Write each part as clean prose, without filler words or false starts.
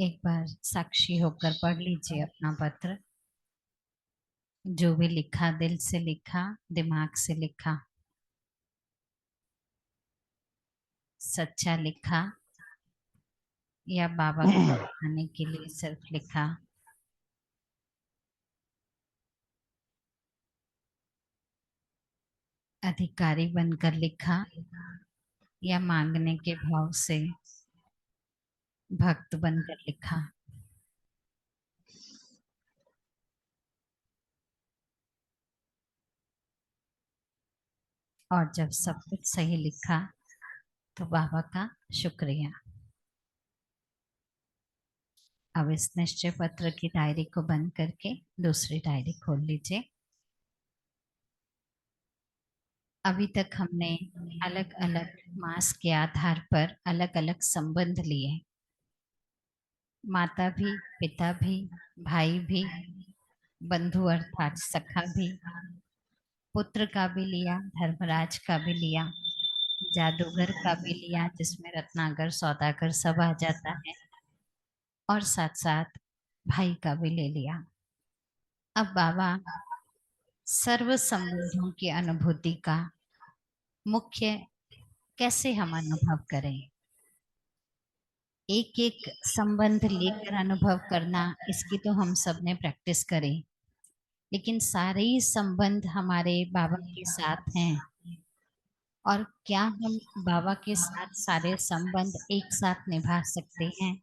एक बार साक्षी होकर पढ़ लीजिए अपना पत्र। जो भी लिखा, दिल से लिखा, दिमाग से लिखा, सच्चा लिखा या बाबा को दिखाने के लिए सिर्फ लिखा। अधिकारी बनकर लिखा या मांगने के भाव से भक्त बनकर लिखा। और जब सब कुछ सही लिखा तो बाबा का शुक्रिया। अब इस निश्चय पत्र की डायरी को बंद करके दूसरी डायरी खोल लीजिए। अभी तक हमने अलग अलग मास के आधार पर अलग अलग संबंध लिए। माता भी, पिता भी, भाई भी, बंधु अर्थात सखा भी, पुत्र का भी लिया, धर्मराज का भी लिया, जादूगर का भी लिया जिसमें रत्नाकर सौदागर सब आ जाता है, और साथ साथ भाई का भी ले लिया। अब बाबा सर्व संबंधों की अनुभूति का मुख्य कैसे हम अनुभव करें। एक एक संबंध लेकर अनुभव करना, इसकी तो हम सब ने प्रैक्टिस करी, लेकिन सारे ही संबंध हमारे बाबा के साथ हैं। और क्या हम बाबा के साथ सारे संबंध एक साथ निभा सकते हैं?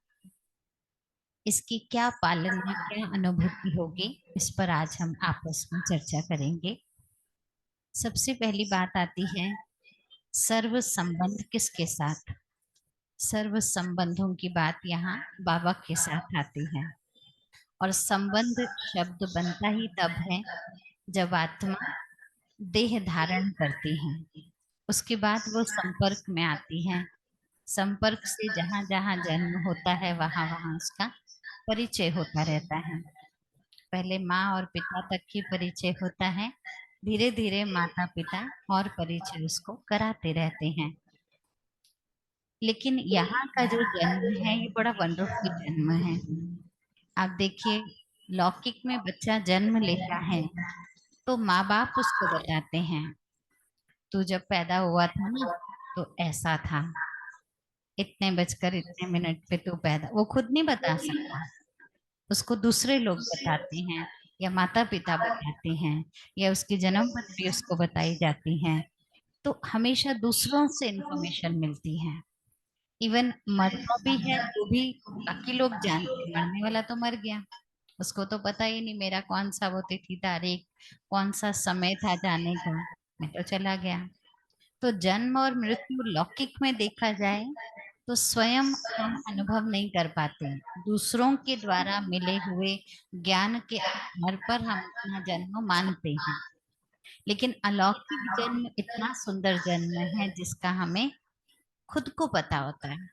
इसकी क्या पालना, क्या अनुभूति होगी, इस पर आज हम आपस में चर्चा करेंगे। सबसे पहली बात आती है सर्व संबंध किसके साथ। सर्व संबंधों की बात यहाँ बाबा के साथ आती है। और संबंध शब्द बनता ही तब है जब आत्मा देह धारण करती है, उसके बाद वो संपर्क में आती है। संपर्क से जहाँ जहाँ जन्म होता है वहाँ वहाँ उसका परिचय होता रहता है। पहले माँ और पिता तक ही परिचय होता है, धीरे धीरे माता पिता और परिचय उसको कराते रहते हैं। लेकिन यहाँ का जो जन्म है ये बड़ा वंडरफुल जन्म है। आप देखिए, लौकिक में बच्चा जन्म लेता है तो माँ बाप उसको बताते हैं, तू जब पैदा हुआ था ना तो ऐसा था, इतने बजकर इतने मिनट पे तू पैदा। वो खुद नहीं बता सकता, उसको दूसरे लोग बताते हैं, या माता पिता बताते हैं, या उसकी जन्म पत्री उसको बताई जाती है। तो हमेशा दूसरों से इंफॉर्मेशन मिलती है। इवन मरता भी है तो भी बाकी लोग जानते हैं, मरने वाला तो मर गया, उसको तो पता ही नहीं मेरा कौन सा वो तिथि तारीख, कौन सा समय था जाने का, मैं तो चला गया। तो जन्म और मृत्यु लौकिक में देखा जाए तो स्वयं हम अनुभव नहीं कर पाते, दूसरों के द्वारा मिले हुए ज्ञान के आधार पर हम अपना जन्म मानते हैं। लेकिन अलौकिक जन्म इतना सुंदर जन्म है जिसका हमें खुद को पता होता है।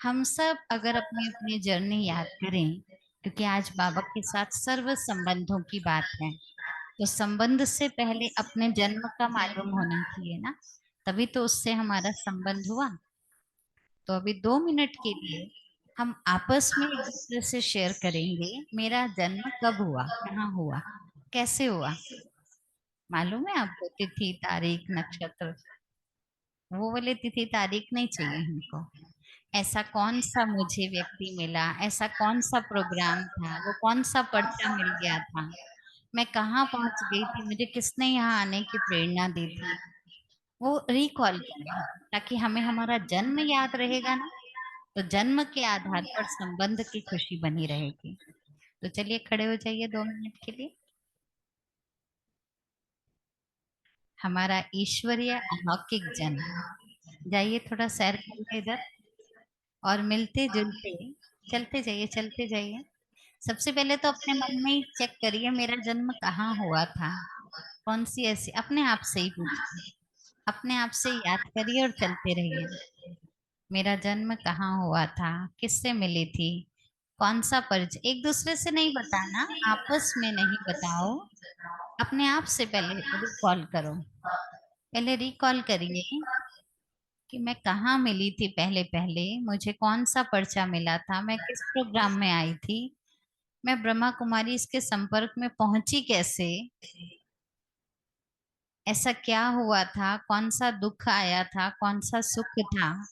हम सब अगर अपनी अपनी जर्नी याद करें, क्योंकि आज बाबा के साथ सर्व संबंधों की बात है, तो संबंध से पहले अपने जन्म का मालूम होना चाहिए ना, तभी तो उससे हमारा संबंध हुआ। तो अभी 2 मिनट के लिए हम आपस में एक दूसरे से शेयर करेंगे, मेरा जन्म कब हुआ, कहाँ हुआ, कैसे हुआ। मालूम है आपको तिथि तारीख नक्षत्र? वो वाले तिथि तारीख नहीं चाहिए हमको। ऐसा कौन सा मुझे व्यक्ति मिला, ऐसा कौन सा प्रोग्राम था, वो कौन सा पर्चा मिल गया था, मैं कहाँ पहुंच गई थी, मुझे किसने यहाँ आने की प्रेरणा दी थी, वो रिकॉल करें, ताकि हमें हमारा जन्म याद रहेगा ना, तो जन्म के आधार पर संबंध की खुशी बनी रहेगी। तो चलिए खड़े हो जाइए 2 मिनट के लिए। हमारा ईश्वरीय अलौकिक जन्म, जाइए थोड़ा सैर करिए इधर, और मिलते जुलते चलते जाइए, चलते जाइए। सबसे पहले तो अपने मन में ही चेक करिए मेरा जन्म कहाँ हुआ था, कौन सी ऐसी, अपने आप से ही पूछिए, अपने आप से याद करिए और चलते रहिए। मेरा जन्म कहाँ हुआ था, किससे मिली थी, कौन सा परिचय। एक दूसरे से नहीं बताना, आपस में नहीं बताओ, अपने आप से पहले रिकॉल करो, पहले रिकॉल करिए। कि मैं कहाँ मिली थी पहले पहले, मुझे कौन सा पर्चा मिला था, मैं किस प्रोग्राम में आई थी, मैं ब्रह्मा कुमारी इसके संपर्क में पहुंची कैसे, ऐसा क्या हुआ था, कौन सा दुख आया था, कौन सा सुख था,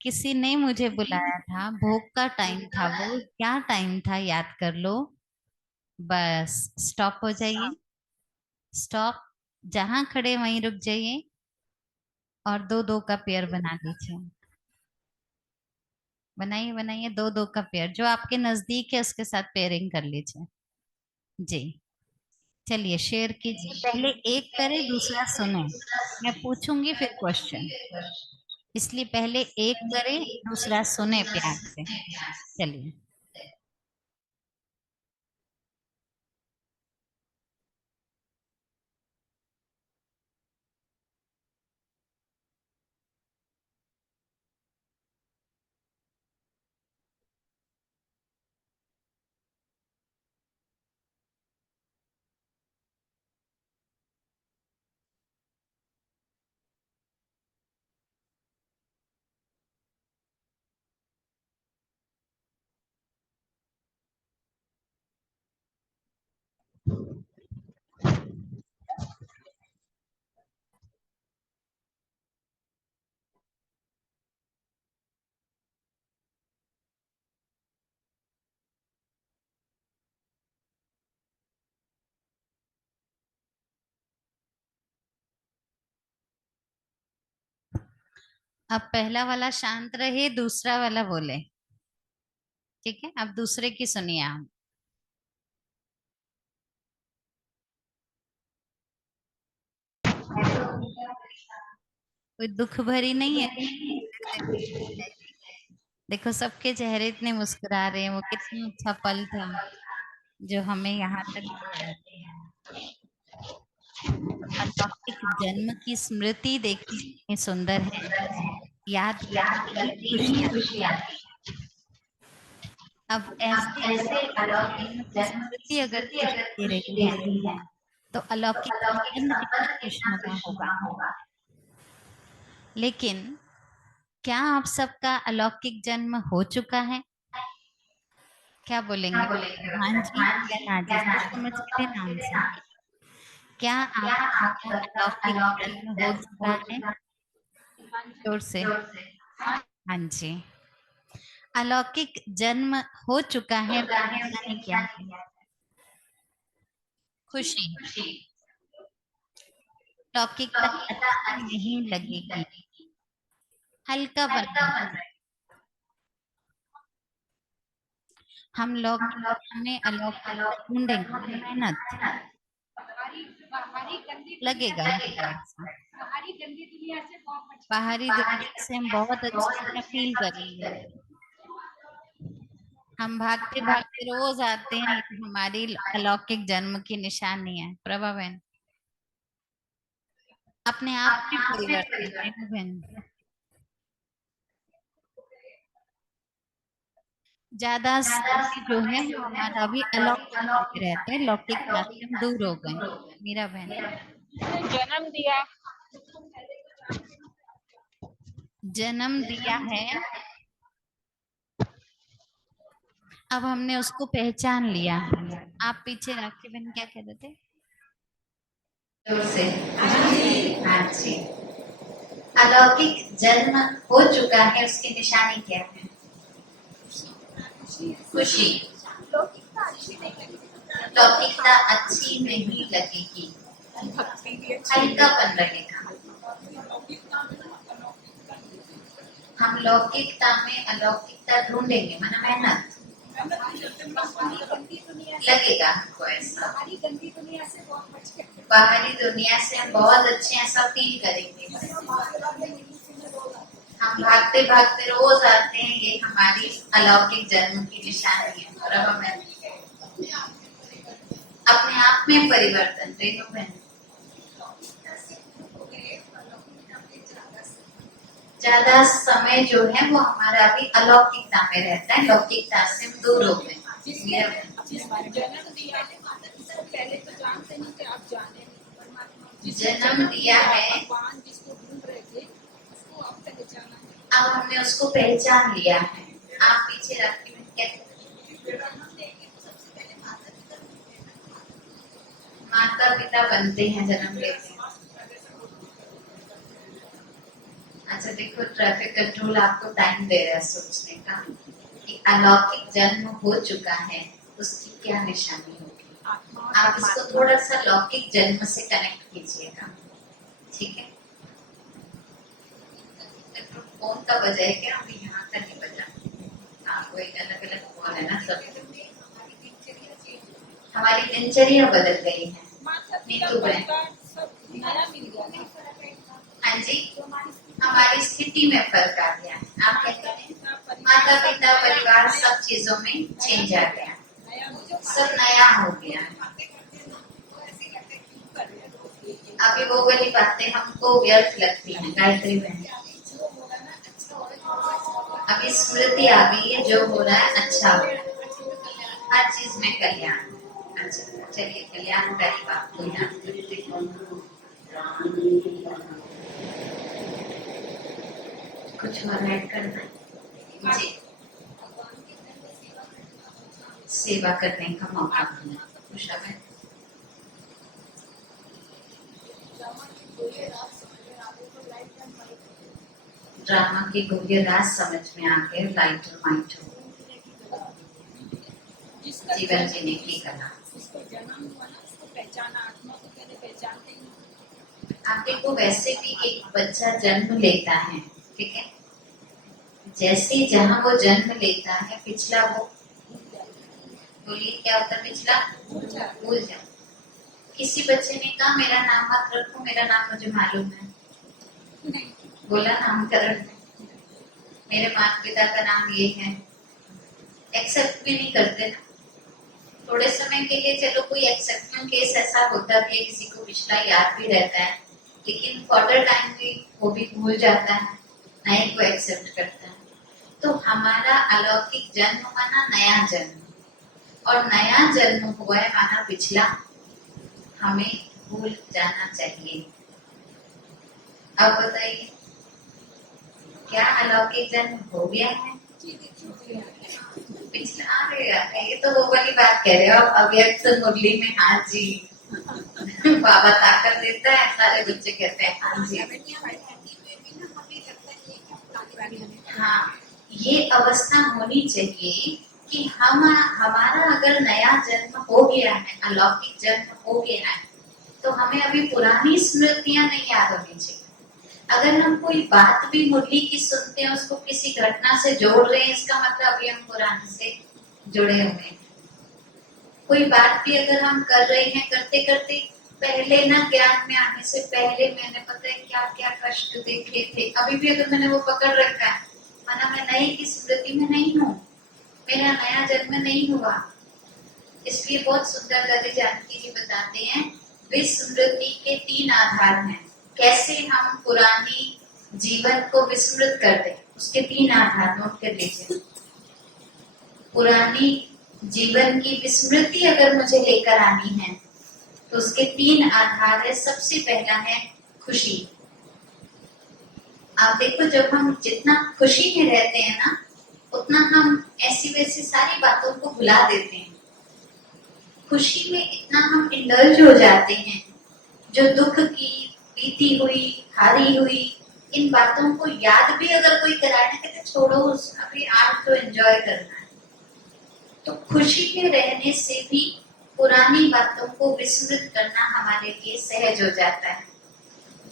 किसी ने मुझे बुलाया था, भोग का टाइम था, वो क्या टाइम था याद कर लो। बस स्टॉप हो जाइए, स्टॉप, जहां खड़े वहीं रुक जाइए और दो दो का पेयर बना लीजिए। बनाइए बनाइए, दो दो का पेयर, जो आपके नजदीक है उसके साथ पेयरिंग कर लीजिए। जी, चलिए शेयर कीजिए। पहले एक करे दूसरा सुने, मैं पूछूंगी फिर क्वेश्चन, इसलिए पहले एक करे दूसरा सुने प्यार से। चलिए। अब पहला वाला शांत रहे, दूसरा वाला बोले। ठीक है, अब दूसरे की सुनिए आप। कोई दुख भरी नहीं है। देखो सबके चेहरे इतने मुस्कुरा रहे हैं, वो कितना अच्छा पल था जो हमें यहाँ तक ले आया। अलौकिक जन्म की स्मृति देखिए कितनी सुंदर है, याद करके ही खुशी आती है। अब ऐसे अलौकिक जन्म की स्मृति अगर खुशी दे रही है, तो अलौकिक जन्म कितना खुशनुमा होगा। लेकिन क्या आप सबका अलौकिक जन्म हो चुका है? क्या बोलेंगे? हाँ जी या ना जी, सोच समझ के दे नाम से। क्या आप सबका अलौकिक जन्म हो चुका है? जोर से। हाँ जी, अलौकिक जन्म हो चुका है, उसकी निशानी क्या है? खुशी। लौकिकता अच्छी नहीं लगेगी, हल्का बन रहे। हम लौकिकता में अलौकिकता ढूंढेंगे ना, मेहनत लगेगा थोड़ा सा। बाहरी दुनिया से हम बहुत अच्छी तरह फील करेंगे, हम भागते भागते रोज आते हैं, ये हमारी अलौकिक जन्म की निशानी है। प्रभा बहन, अपने आप में परिवर्तन, रेणु बहन, ज्यादा समय जो है वो हमारा अभी अलौकिकता में रहते हैं, लौकिकता से हम दूर हो गए। मीरा बहन, जन्म दिया जन्म दिया है, अब हमने उसको पहचान लिया। आप पीछे राखी बहन क्या कह रहे थे? जोर से। हाँ जी, अलौकिक जन्म हो चुका है, उसकी निशानी क्या है? खुशी। लौकिकता अच्छी नहीं लगेगी, हल्कापन लगेगा। हम लौकिकता में अलौकिकता ढूंढेंगे, माना मेहनत लगेगा हमको ऐसा। बाहरी दुनिया से हम बहुत अच्छे ऐसा फील करेंगे। हम भागते भागते रोज आते हैं, ये हमारी अलौकिक जन्म की निशानी है। और अब हमें अपने आप में परिवर्तन, रेणु बहन, ज्यादा समय जो है वो हमारा अभी अलौकिकता में रहता है, लौकिकता से हम दूर हो गए। जन्म दिया है, अब हमने उसको पहचान लिया है। आप पीछे रखी में क्या, माता पिता बनते हैं, जन्म लेते हैं। अच्छा देखो, ट्रैफिक कंट्रोल आपको टाइम दे रहा है सोचने का कि अलौकिक जन्म हो चुका है, उसकी क्या निशानी होगी। आप इसको थोड़ा सा लौकिक जन्म से कनेक्ट कीजिएगा, ठीक है। फोन का बजा है क्या? अभी यहाँ का नहीं बजा। आपको एक अलग अलग फोन है ना सब। हमारी दिनचर्या बदल गई है नीतू बहन। हाँ जी, हमारी स्थिति में फर्क आ गया। आप कहते हैं माता पिता परिवार सब चीजों में चेंज आ गया, सब नया हो गया। अभी वो वाली बातें हमको व्यर्थ लगती हैं गायत्री बहन। अभी स्मृति आ गई है, जो हो रहा है अच्छा हो रहा है, हर चीज में कल्याण। अच्छा चलिए, कल्याणकारी बात को याद करते हैं। कुछ और ऐड करना है जी? सेवा करने का मौका मिला। उषा बहन, ड्रामा के गूढ़ राज समझ में आ गए, लाइट और माइट हो, जीवन जीने की कला। आप देखो, वैसे भी एक बच्चा जन्म लेता है, ठीक है, जैसे जहाँ वो जन्म लेता है पिछला वो, बोलिए क्या होता है पिछला, भूल जा। किसी बच्चे ने कहा मेरा नाम मत रखो, मेरा नाम मुझे मालूम है, बोला नामकरण में मेरे माता पिता का नाम ये है, एक्सेप्ट भी नहीं करते ना। थोड़े समय के लिए चलो कोई एक्सेप्शन केस ऐसा होता भी है, किसी को पिछला याद भी रहता है, लेकिन फॉर्दर टाइम भी वो भी भूल जाता है, नए को एक्सेप्ट करता है। तो हमारा अलौकिक जन्म माना नया जन्म, और नया जन्म हुआ है माना पिछला हमें भूल जाना चाहिए। अब बताइए, क्या अलौकिक जन्म हो गया है? पिछला आ गया है। ये तो वो वाली बात कह रहे हो आप, अव्यक्त मुरली में हाँ जी बाबा ताकत देता है, सारे बच्चे कहते हैं हाँ जी। हाँ, ये अवस्था होनी चाहिए कि हम, हमारा अगर नया जन्म हो गया है, अलौकिक जन्म हो गया है, तो हमें अभी पुरानी स्मृतियां नहीं याद होनी चाहिए। अगर हम कोई बात भी मुरली की सुनते हैं, उसको किसी घटना से जोड़ रहे हैं, इसका मतलब अभी हम पुराने से जुड़े हुए हैं। कोई बात भी अगर हम कर रहे हैं, करते करते पहले ना ज्ञान में आने से पहले मैंने पता है क्या क्या कष्ट देखे थे, अभी भी अगर मैंने वो पकड़ रखा है, माना मैं नई की स्मृति में नहीं हूँ, मेरा नया जन्म नहीं हुआ। इसलिए बहुत सुंदर दादी जानकी जी बताते हैं, विस्मृति के 3 आधार हैं। कैसे हम पुरानी जीवन को विस्मृत कर दें, उसके 3 आधार नोट कर लीजिए। पुरानी जीवन की विस्मृति अगर मुझे लेकर आनी है तो उसके 3 आधार है। सबसे पहला है खुशी। आप देखो, जब हम जितना खुशी में रहते हैं ना, उतना हम ऐसी वैसी सारी बातों को भुला देते हैं। खुशी में इतना हम इंडल्ज हो जाते हैं, जो दुख की, बीती हुई, हारी हुई इन बातों को याद भी अगर कोई कराने के, तो छोड़ो, अभी आज तो एंजॉय करना है। तो खुशी में रहने से भी पुरानी बातों को विस्मृत करना हमारे लिए सहज हो जाता है।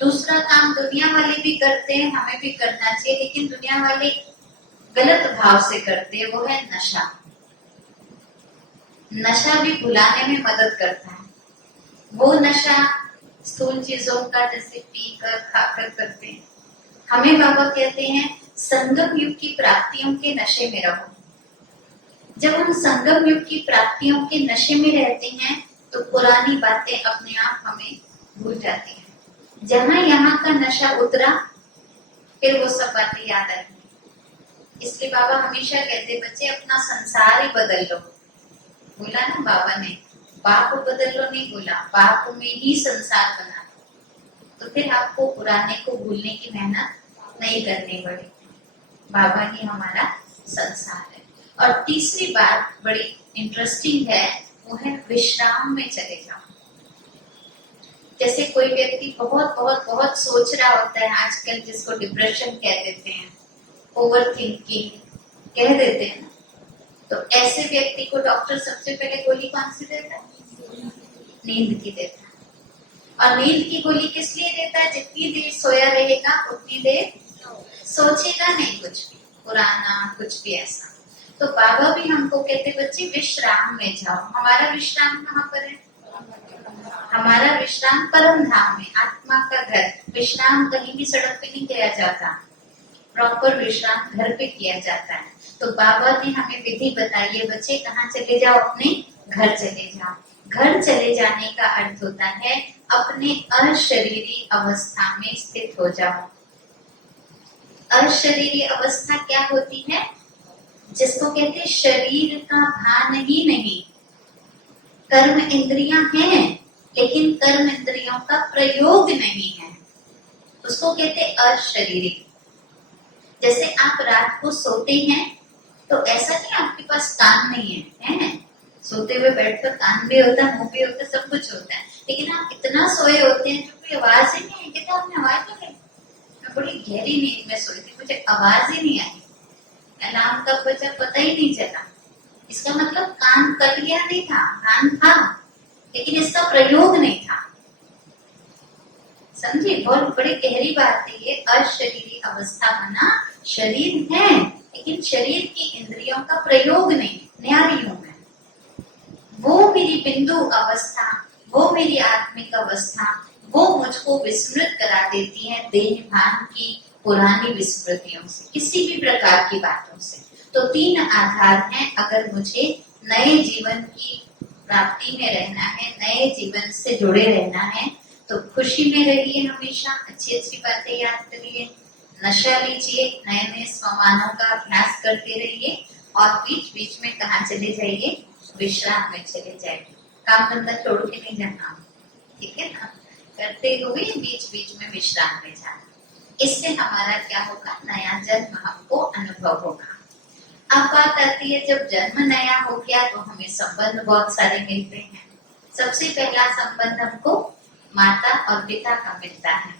दूसरा काम दुनिया वाले भी करते हैं, हमें भी करना चाहिए, लेकिन दुनिया वाले गलत भाव से करते हैं, वो है नशा। नशा भी भुलाने में मदद करता है। वो नशा स्थूल चीजों का, जैसे पीकर खाकर करते हैं। हमें बाबा कहते हैं संगम युग की प्राप्तियों के नशे में रहो। जब हम संगम युग की प्राप्तियों के नशे में रहते हैं तो पुरानी बातें अपने आप हमें भूल जाती हैं। जहां यहाँ का नशा उतरा, फिर वो सब बातें याद आएंगी। इसलिए बाबा हमेशा कहते, बच्चे अपना संसार ही बदल लो। बोला ना बाबा ने, बाप बदल लो नहीं बोला, बाप में ही संसार बना लो, तो फिर आपको पुराने को भूलने की मेहनत नहीं करनी पड़ेगी। बाबा ही हमारा संसार है। और तीसरी बात बड़ी इंटरेस्टिंग है, वो है विश्राम में चले जाओ। जैसे कोई व्यक्ति बहुत बहुत बहुत सोच रहा होता है, आजकल जिसको डिप्रेशन कह देते हैं, ओवर थिंकिंग कह देते हैं, तो ऐसे व्यक्ति को डॉक्टर सबसे पहले गोली कौन सी देता है? नींद की देता है। और नींद की गोली किस लिए देता है? जितनी देर सोया रहेगा उतनी देर सोचेगा नहीं कुछ भी पुराना, कुछ भी ऐसा। तो बाबा भी हमको कहते, बच्चे विश्राम में जाओ। हमारा विश्राम कहाँ पर है? हमारा विश्राम परम धाम में, आत्मा का घर। विश्राम कहीं भी सड़क पे नहीं किया जाता, प्रॉपर विश्राम घर पे किया जाता है। तो बाबा ने हमें विधि बताई है, बच्चे कहाँ चले जाओ? अपने घर चले जाओ। घर चले जाने का अर्थ होता है अपने अशरीरी अवस्था में स्थित हो जाओ। अशरीरी अवस्था क्या होती है? जिसको कहते हैं शरीर का भान ही नहीं। कर्म इंद्रियां हैं लेकिन कर्म इंद्रियों का प्रयोग नहीं है, उसको कहते हैं अशरीरी। जैसे आप रात को सोते हैं तो ऐसा नहीं आपके पास कान नहीं है? सोते हुए बेड पर कान भी होता है, मुंह भी होता है, सब कुछ होता है, लेकिन आप इतना सोए होते हैं जो कोई आवाज ही नहीं आई। कहते आपने आवाज नहीं आई? मैं बड़ी गहरी नींद में सोई थी, मुझे आवाज ही नहीं आई, अलार्म कब बजा पता ही नहीं चला। इसका मतलब कान कट गया नहीं था, कान था लेकिन इसका प्रयोग नहीं था। समझे? बहुत बड़ी गहरी बात है ये। अशरीरी अवस्था बना, शरीर है लेकिन शरीर की इंद्रियों का प्रयोग नहीं, न्यारी हूं मैं। वो मेरी बिंदु अवस्था, वो मेरी आत्मिक अवस्था, वो मुझको विस्मृत करा देती है देह भान की पुरानी विस्मृतियों से, किसी भी प्रकार की बातों से। तो तीन आधार हैं, अगर मुझे नए जीवन की प्राप्ति में रहना है, नए जीवन से जुड़े रहना है, तो खुशी में रहिए, हमेशा अच्छी अच्छी बातें याद करिए, नशा लीजिए, नए नए स्वमानों का अभ्यास करते रहिए, और बीच बीच में कहाँ चले जाइए? विश्राम में चले जाइए। काम धंधा छोड़ के नहीं जाना, ठीक है ना? करते हुए बीच बीच में विश्राम में जाना। इससे हमारा क्या होगा? नया जन्म हमको अनुभव होगा। अब बात आती है, जब जन्म नया हो गया तो हमें संबंध बहुत सारे मिलते हैं। सबसे पहला संबंध हमको माता और पिता का मिलता है।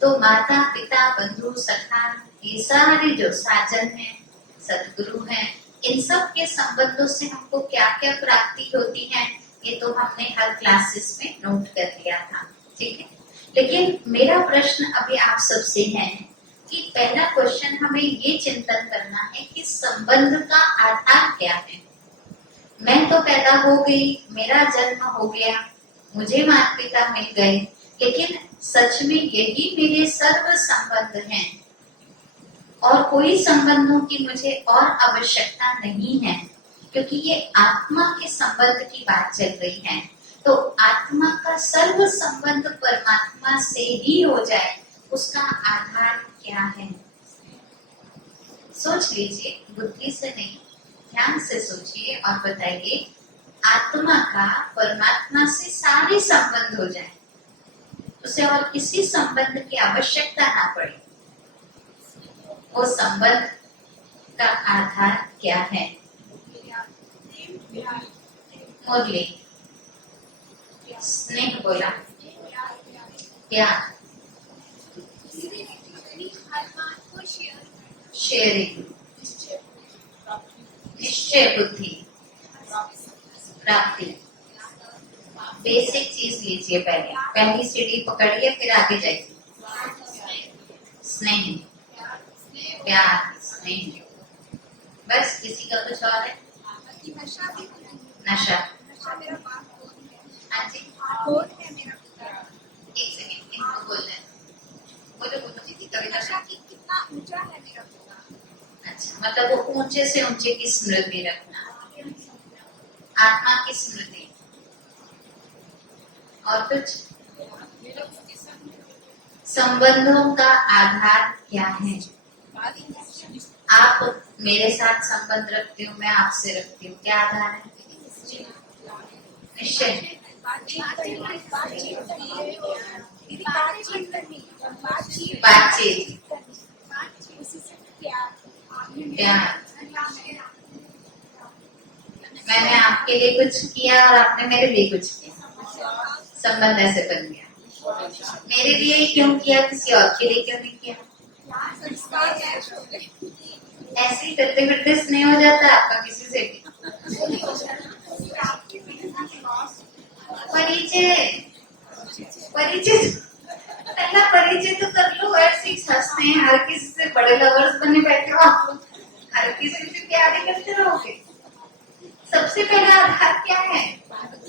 तो माता पिता बंधु सखा, ये सारे जो साजन हैं, सदगुरु हैं, इन सब के संबंधों से हमको क्या क्या प्राप्ति होती है, ये तो हमने हर क्लासेस में नोट कर लिया था, ठीक है। लेकिन मेरा प्रश्न अभी आप सबसे है कि पहला क्वेश्चन हमें ये चिंतन करना है कि संबंध का आधार क्या है। मैं तो पैदा हो गई, मेरा जन्म हो गया, मुझे माता पिता मिल गए, लेकिन सच में यही मेरे सर्व संबंध हैं और कोई संबंधों की मुझे और आवश्यकता नहीं है, क्योंकि ये आत्मा के संबंध की बात चल रही है। तो आत्मा का सर्व संबंध परमात्मा से ही हो जाए, उसका आधार क्या है? सोच लीजिए, बुद्धि से नहीं, ध्यान से सोचिए और बताइए। आत्मा का परमात्मा से सारे संबंध हो जाए, उसे और किसी संबंध की आवश्यकता ना पड़े, वो संबंध का आधार क्या है? मुरली, स्नेह बोला, प्यार, शेयरिंग, निश्चय बुद्धि, प्राप्ति। बेसिक चीज लीजिए, पहली सीढ़ी पकड़िए, फिर आगे जाइए। स्नेह, प्यार, स्नेह, बस। किसी का कुछ और है? नशा। हाँ जी, एक सेकेंड, इनको बोलना है। बोलो बोलो जी, कविता। कितना ऊंचा है मेरा पिता। अच्छा, मतलब वो ऊंचे से ऊंचे की स्मृति रखना, आत्मा की स्मृति। और कुछ? संबंधों का आधार क्या है? आप मेरे साथ संबंध रखते हो, मैं आपसे रखती हूँ, क्या आधार है? निश्चय, बातचीत। प्यार। मैंने आपके लिए कुछ किया और आपने मेरे लिए कुछ किया, संबंध ऐसे बन गया। मेरे लिए ही क्यों किया, किसी और के लिए क्यों नहीं किया? ऐसे ही करते करते स्नेह हो जाता है आपका किसी से भी। परिचय, परिचय पहला परिचय तो कर लो। ऐसे ही हंसते हैं, हर किसी से बड़े लवर्स बने बैठे हो आप, हर किसी से प्यार ही करते रहोगे। सबसे पहला आधार क्या है?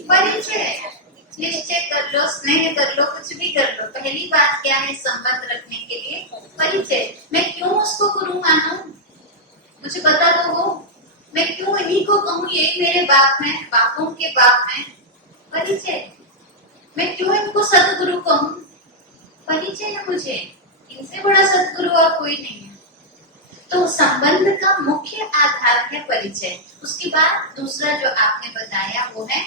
परिचय। निश्चय कर लो, स्नेह कर लो, कुछ भी कर लो, पहली बात क्या है संबंध रखने के लिए? परिचय। मैं क्यों उसको गुरु मानूं? मुझे बता दो वो। मैं क्यों इन्हीं को कहूँ ये मेरे बाप हैं, बापों के बाप हैं? परिचय। मैं क्यों इनको सदगुरु कहूँ? परिचय है मुझे, इनसे बड़ा सदगुरु और कोई नहीं है। तो संबंध का मुख्य आधार है परिचय। उसके बाद दूसरा जो आपने बताया वो है,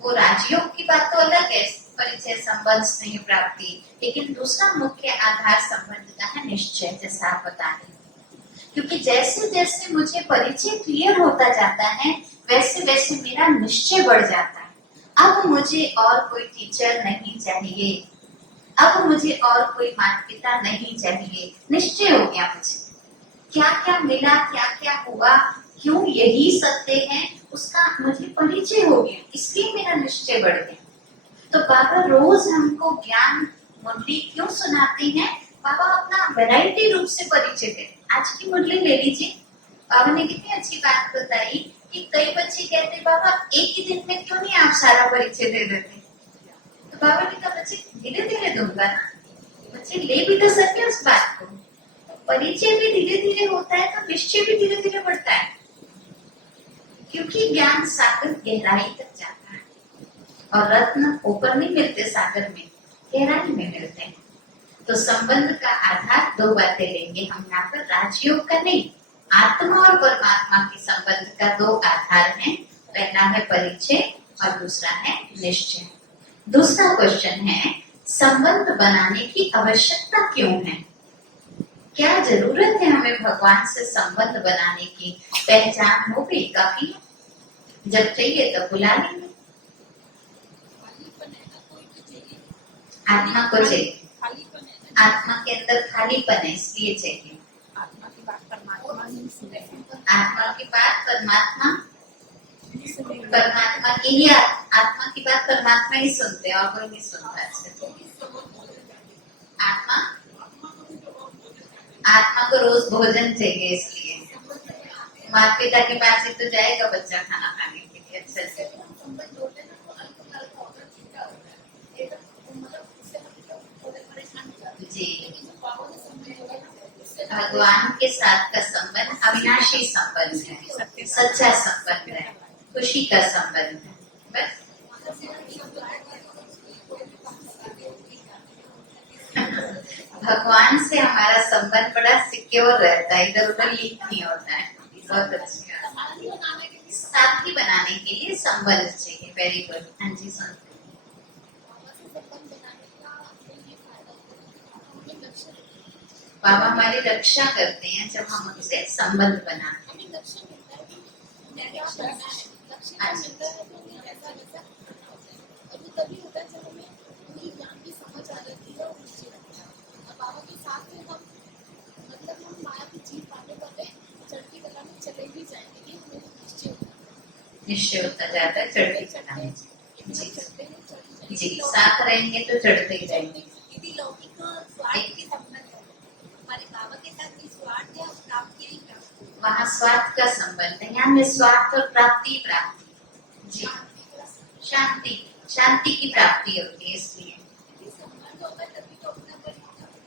वो राजयोग की बात तो अलग है, परिचय संबंध स्नेह प्राप्ति, लेकिन दूसरा मुख्य आधार संबंध का है निश्चय, जैसा आप बता रहे हैं। क्योंकि जैसे जैसे मुझे परिचय क्लियर होता जाता है वैसे वैसे मेरा निश्चय बढ़ जाता है। अब मुझे और कोई टीचर नहीं चाहिए, अब मुझे और कोई माता पिता नहीं चाहिए। निश्चय हो गया मुझे, क्या क्या मिला, क्या क्या हुआ, क्यों यही सत्य है, उसका मुझे परिचय हो गया, इसलिए मेरा निश्चय बढ़ गया। तो बाबा रोज हमको ज्ञान मुरली क्यों सुनाते हैं? बाबा अपना वैरायटी रूप से परिचय देते। आज की मुरली ले लीजिए, बाबा ने कितनी अच्छी बात बताई कि कई बच्चे कहते बाबा एक ही दिन में क्यों नहीं आप सारा परिचय दे देते? तो बाबा ने कहा बच्चे धीरे धीरे दूंगा ना, बच्चे ले भी तो सके उस बात को। परिचय भी धीरे धीरे होता है तो निश्चय भी धीरे धीरे बढ़ता है, क्योंकि ज्ञान सागर गहराई तक जाता है और रत्न ऊपर नहीं मिलते सागर में, गहराई में मिलते हैं। तो संबंध का आधार दो बातें लेंगे हम यहाँ पर, राजयोग का नहीं, आत्मा और परमात्मा के संबंध का दो आधार हैं। पहला है परिचय और दूसरा है निश्चय। दूसरा क्वेश्चन है, संबंध बनाने की आवश्यकता क्यों है? क्या जरूरत है हमें भगवान से संबंध बनाने की? पहचान हो गई काफी, जब चाहिए तब बुला लेंगे। आत्मा को चाहिए, आत्मा के अंदर खालीपन है इसलिए चाहिए। आत्मा की बात परमात्मा ही सुने, आत्मा की बात परमात्मा, परमात्मा की ही आत्मा की बात परमात्मा ही सुनते हैं और कोई नहीं सुनता। आत्मा, आत्मा को रोज भोजन चाहिए, इसलिए माता पिता के पास ही तो जाएगा बच्चा खाना खाने के लिए अच्छे से। जी, भगवान के साथ का संबंध अविनाशी संबंध है, सच्चा संबंध है, खुशी का संबंध है। बस भगवान से हमारा संबंध बड़ा सिक्योर रहता है, इधर उधर लीक नहीं होता है। बहुत अच्छा, साथी बनाने के लिए संबंध चाहिए। Very good. हाँ जी, सुनते बाबा हमारी रक्षा करते हैं जब हम उनसे संबंध बनाते हैं। निश्चय होता जाता है, चढ़ते चढ़ाने। जी, साथ रहेंगे तो चढ़ते ही जाएंगे। वहाँ स्वार्थ का संबंध है, यहाँ निस्वार्थ और प्राप्ति प्राप्ति। जी, शांति, शांति की प्राप्ति होती है, इसलिए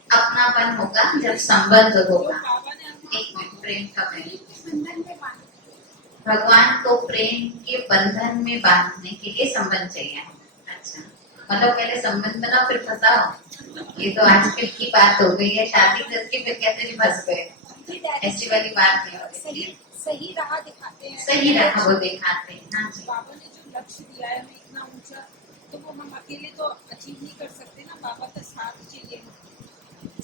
अपनापन होगा जब संबंध होगा। एक मिनट, प्रेम का प्रेम, भगवान को प्रेम के बंधन में बांधने के लिए संबंध चाहिए। अच्छा, मतलब पहले संबंध बनाओ फिर फंसाओ, ये तो आजकल की बात हो गई है। शादी करके फिर कहते हैं फंस गए, ऐसी वाली बात नहीं होती। सही राह दिखाते हैं, सही राह वो दिखाते हैं। हाँ जी, बाबा ने जो लक्ष्य दिया है हमें इतना ऊंचा, तो वो हम अकेले तो अचीव नहीं कर सकते ना, बाबा का साथ चाहिए।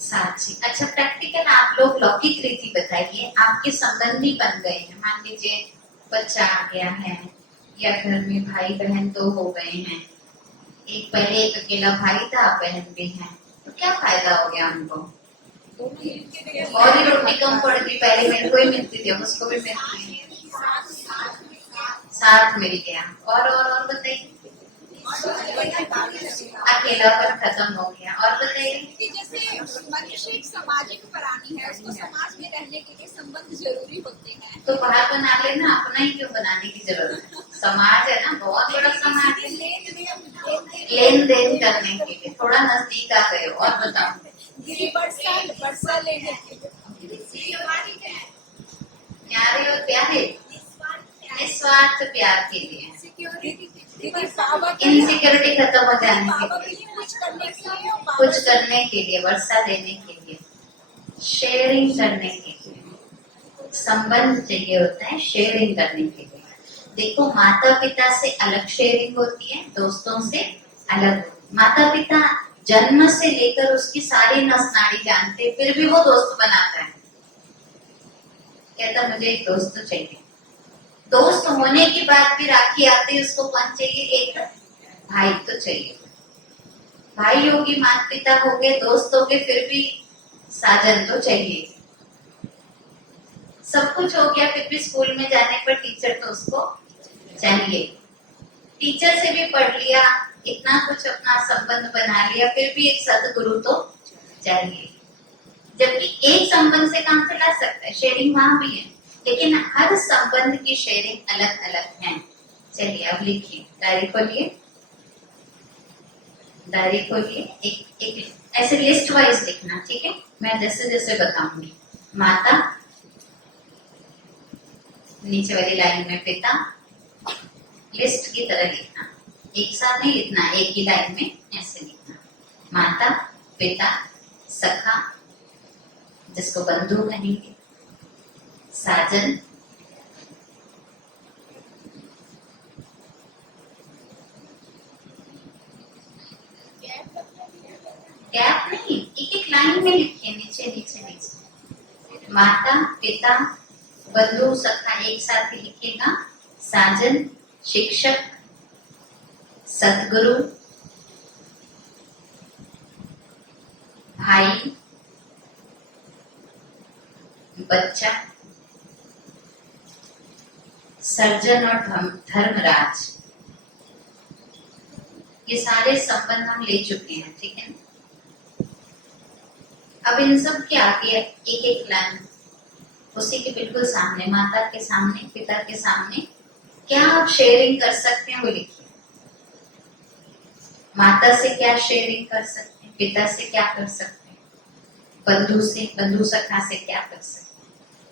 साक्षी। अच्छा, प्रैक्टिकल आप लोग लौकिक रीति बताइए। आपके संबंधी बन गए हैं, मान लीजिए बच्चा आ गया है या घर में भाई बहन दो हो गए हैं, एक पहले एक अकेला भाई था, बहन भी है, तो क्या फायदा हो गया उनको? और ही रोटी कम पड़ गई, पहले मेरे को ही मिलती थी, अब उसको भी मिलती है, साथ मिल गया। और बताइए, अकेलापन खत्म हो गया। और बताइए, कि जैसे मनुष्य एक सामाजिक प्राणी है, उसको समाज में रहने के लिए संबंध जरूरी होते हैं। तो बाहर बना लेना, अपना ही क्यों बनाने की जरूरत है? समाज है ना, बहुत बड़ा समाज है, लेन देन करने के लिए थोड़ा नजदीक आ गए। और बताओ, वर्षा लेने के लिए प्यारे और प्यारे, निस्वार्थ प्यार के लिए, इनसिक्योरिटी खत्म हो जाने के लिए, कुछ करने के लिए, वर्षा देने के लिए, शेयरिंग करने के लिए संबंध चाहिए होता है, शेयरिंग करने के लिए। देखो, माता पिता से अलग शेयरिंग होती है, दोस्तों से अलग। माता पिता जन्म से लेकर उसकी सारी नस नाड़ी जानते, फिर भी वो दोस्त बनाता है, कहता मुझे एक दोस्त तो चाहिए। दोस्त होने के बाद भी राखी आती, उसको कौन चाहिए? एक भाई तो चाहिए। भाई होगी, माता पिता हो गए, दोस्त हो गए, फिर भी साजन तो चाहिए। सब कुछ हो गया, फिर भी स्कूल में जाने पर टीचर तो उसको चाहिए। टीचर से भी पढ़ लिया, इतना कुछ अपना संबंध बना लिया, फिर भी एक सदगुरु तो चाहिए। जबकि एक संबंध से काम चला सकता है, शेयरिंग वहां भी है, लेकिन हर संबंध की शेयरिंग अलग अलग है। चलिए अब लिखिए, डायरी खोलिए, डायरी खोलिए, एक एक ऐसे लिस्ट वाइज लिखना, ठीक है? मैं जैसे जैसे बताऊंगी। माता, नीचे वाली लाइन में पिता, लिस्ट की तरह लिखना, एक साथ नहीं लिखना, एक ही लाइन में ऐसे लिखना। माता, पिता, सखा जिसको बंधु कहेंगे, साजन, गैप नहीं, एक एक लाइन में लिखिए, नीचे नीचे नीचे। माता, पिता, बंधु, सखा एक साथ ही लिखिएगा। साजन, शिक्षक, सदगुरु, भाई, बच्चा, सर्जन और धर्मराज, ये सारे संबंध हम ले चुके हैं, ठीक है? अब इन सब के आगे एक एक लाइन, उसी के बिल्कुल सामने, माता के सामने, पिता के सामने क्या आप शेयरिंग कर सकते हैं वो लिखिए। माता से क्या शेयरिंग कर सकते हैं, पिता से क्या कर सकते हैं, बंधु से, बंधु सखा से क्या कर सकते हैं,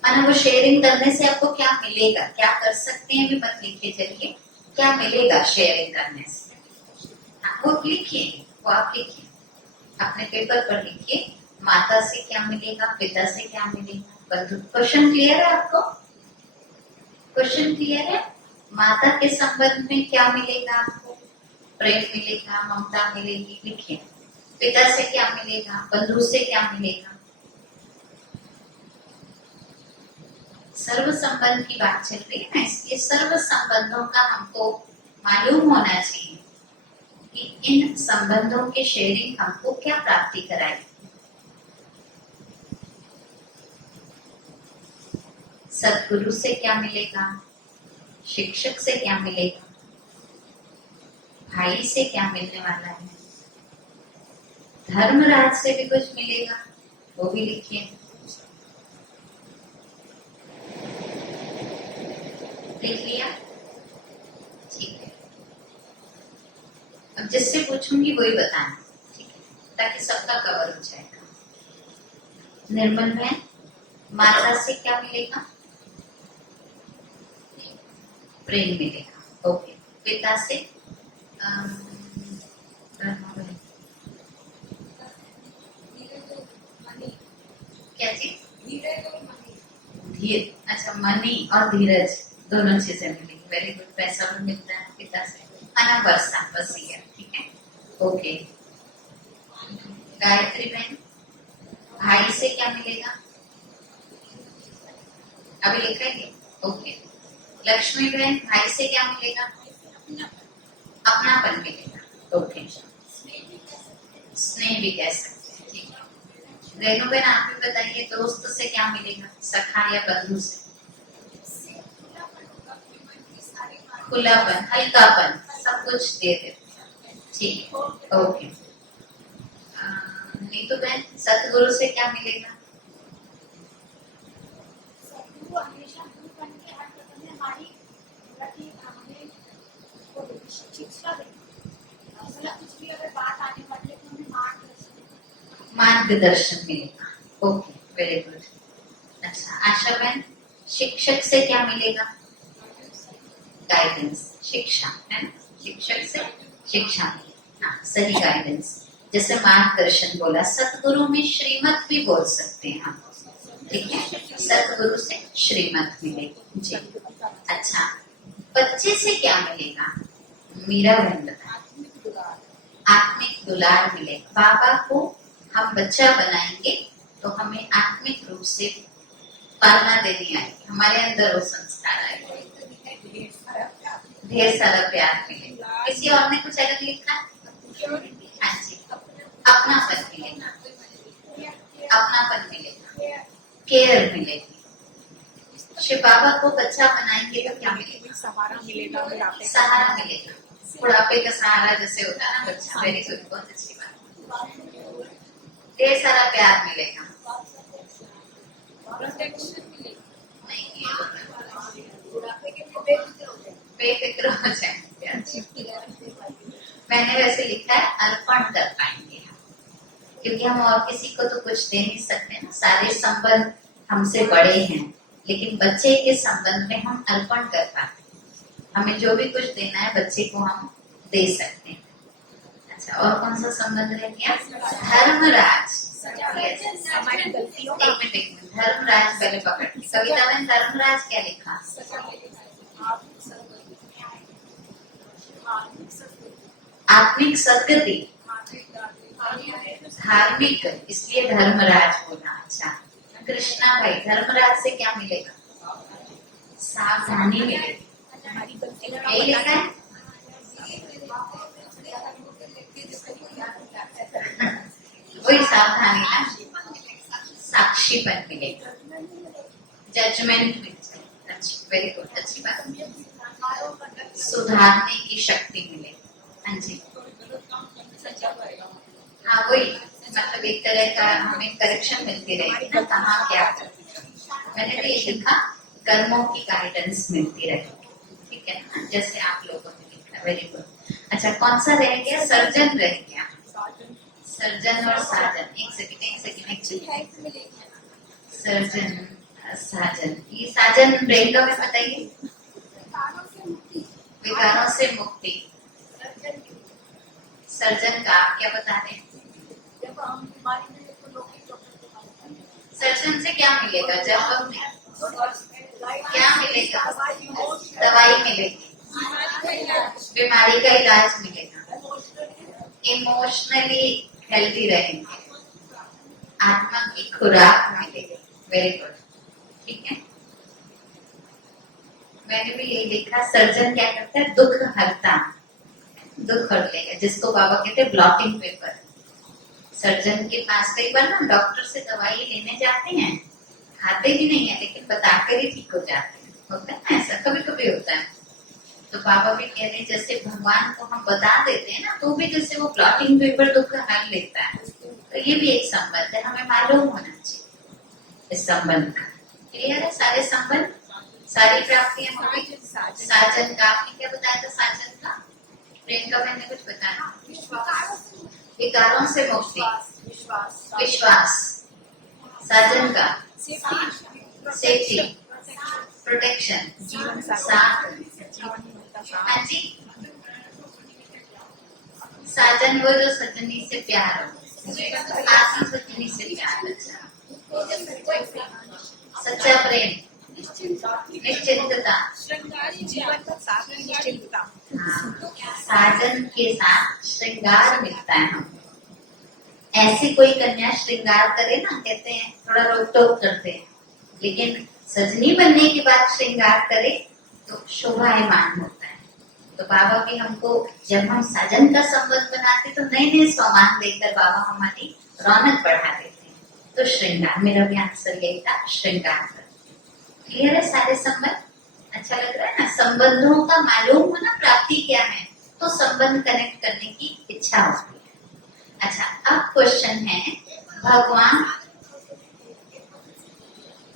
माना वो शेयरिंग करने से आपको क्या मिलेगा, क्या कर सकते हैं भी मत लिखिए, चलिए क्या मिलेगा शेयरिंग करने से, वो लिखिए, वो आप लिखिए, अपने पेपर पर लिखिए। माता से क्या मिलेगा, पिता से क्या मिलेगा, बंधु। क्वेश्चन क्लियर है आपको? क्वेश्चन क्लियर है? माता के संबंध में क्या मिलेगा आपको? प्रेम मिलेगा, ममता मिलेगी, लिखिए। पिता से क्या मिलेगा, बंधु से क्या मिलेगा। सर्व संबंध की बात चल रही है ना, इसलिए सर्व संबंधों का हमको मालूम होना चाहिए कि इन संबंधों के शेयरिंग हमको क्या प्राप्ति कराएगी। सदगुरु से क्या मिलेगा, शिक्षक से क्या मिलेगा, भाई से क्या मिलने वाला है, धर्मराज से भी कुछ मिलेगा, वो भी लिखिए। लिख लिया? ठीक है। अब जिससे पूछूंगी वही बताना, ठीक है, ताकि सबका कवर हो जाएगा। निर्मल बहन, माता से क्या मिलेगा? प्रेम मिलेगा, ओके। पिता से क्या चीज? धीर, अच्छा, मनी और धीरज दोनों चीजें मिलेगी, वेरी गुड। पैसा भी मिलता है पिता से, आना वर्षा, बस ये, ठीक है, ओके। गायत्री बहन, भाई से क्या मिलेगा? अभी लिख रहे हैं? ओके। लक्ष्मी बहन, भाई से क्या मिलेगा? अपनापन मिलेगा। ओके। स्नेह भी कह सकते हैं, ठीक है। रेणु बहन, आप भी बताइए, दोस्त से क्या मिलेगा? सखा या बंधु से? खुलापन, हल्कापन, सब कुछ दे देते, ठीक है। ओके। नीतू बहन, सतगुरु से क्या मिलेगा? मार्गदर्शन मिलेगा। Okay, very good. अच्छा, आशा बहन, शिक्षक से क्या मिलेगा? गाइडेंस, शिक्षा, है ना? शिक्षक से शिक्षा, हाँ, सही गाइडेंस। जैसे मार्गदर्शन बोला, सतगुरु में श्रीमत भी बोल सकते हैं हम, ठीक है। सतगुरु से श्रीमत मिलेगी जी। अच्छा, बच्चे से क्या मिलेगा? मीरा बहन बताए। आत्मिक दुलार मिलेगा। बाबा को हम बच्चा बनाएंगे तो हमें आत्मिक रूप से पालना देनी आएगी, हमारे अंदर वो संस्कार आएगा, ढेर सारा प्यार मिलेगा। किसी और ने कुछ अलग लिखा? हाँ जी, अपनापन मिलेगा, अपनापन मिलेगा, केयर मिलेगी। शिव बाबा को बच्चा बनाएंगे तो क्या मिलेगा? सहारा मिलेगा, सहारा मिलेगा। बुढ़ापे का सहारा जैसे होता है ना बच्चा। वेरी गुड, बहुत अच्छी बात। ढेर सारा प्यार मिलेगा। बेफिक्र हो जाएंगे। मैंने वैसे लिखा है, अर्पण कर पाएंगे हम, क्योंकि हम और किसी को तो कुछ दे नहीं सकते ना। सारे संबंध हमसे बड़े हैं, लेकिन बच्चे के संबंध में हम अर्पण कर पाते हैं। हमें जो भी कुछ देना है बच्चे को हम दे सकते हैं। अच्छा, और कौन सा संबंध रह गया? धर्मराज। हमारी गलतियों का धर्मराज पहले पकड़। कविता में धर्मराज क्या लिखा? आत्मिक सदगति, धार्मिक, इसलिए धर्मराज बोला। अच्छा, कृष्णा भाई, धर्मराज से क्या मिलेगा? सावधानी मिलेगी। यही लिखा है? वही सावधानी ना, साक्षीपन मिलेगा, जजमेंट मिलेगा। अच्छी, वेरी गुड, अच्छी बात। सुधारने की शक्ति मिलेगी। हाँ जी, हाँ वही, मतलब एक तरह का हमें करेक्शन मिलती रहेगी ना, कहाँ क्या करना। मैंने भी ये लिखा, कर्मों की गाइडेंस मिलती रहेगी, ठीक है ना, जैसे आप लोगों ने लिखा। Very good. अच्छा, कौन सा रह गया? सर्जन रह गया। सर्जन और साजन, एक सेकंड। सर्जन, साजन, ये साजन प्रियंका में बताइए। विकारों से मुक्ति। सर्जन का आप क्या बता रहे हैं? सर्जन से क्या मिलेगा? जब हम क्या मिलेगा? दवाई मिलेगी, बीमारी का इलाज मिलेगा, इमोशनली हेल्दी रहेंगे, आत्मा की खुराक मिलेगी। वेरी गुड, ठीक है। मैंने भी यही लिखा, सर्जन क्या करता है? दुख हरता, दुख हर लेगा, जिसको बाबा कहते हैं ब्लॉटिंग पेपर। सर्जन के पास कई बार ना डॉक्टर से दवाई लेने जाते हैं, खाते भी नहीं है, लेकिन बताकर ही ठीक हो जाते हैं। होता है ना ऐसा, कभी कभी होता है। तो बाबा भी कह रहे हैं, जैसे भगवान को हम बता देते हैं ना, तो भी जैसे वो ब्लॉटिंग पेपर दुख हर लेता है। तो ये भी एक संबंध है, हमें मालूम होना चाहिए इस संबंध का। क्लियर है? सारे संबंध, सारी प्राप्तियां होगी। साजन का आपने क्या बताया था? साजन का प्रियंका मैंने कुछ बताया? विकारों से मुक्ति, विश्वास। साजन का सेफ्टी, प्रोटेक्शन, साथ। हाँ जी, साजन वो जो सजनी से प्यार हो, आत्म सजनी से प्यार। अच्छा, सच्चा प्रेम, निश्चिंतता, जीवन का साथ में निश्चिंतता। साजन के साथ श्रृंगार मिलता है हमको, ऐसे कोई कन्या श्रृंगार करे ना, कहते हैं थोड़ा रोक टोक करते हैं, लेकिन सजनी बनने के बाद श्रृंगार करे तो शोभायमान होता है। तो बाबा भी हमको, जब हम साजन का संबंध बनाते तो नए नए सामान देकर बाबा हमारी रौनक बढ़ा देते हैं। तो श्रृंगार, मेरा भी आंसर यही था, श्रृंगार कर। क्लियर है सारे संबंध? अच्छा लग रहा है ना? संबंधों का मालूम होना प्राप्ति क्या है, तो संबंध कनेक्ट करने की इच्छा होती है। अच्छा, अब क्वेश्चन है, भगवान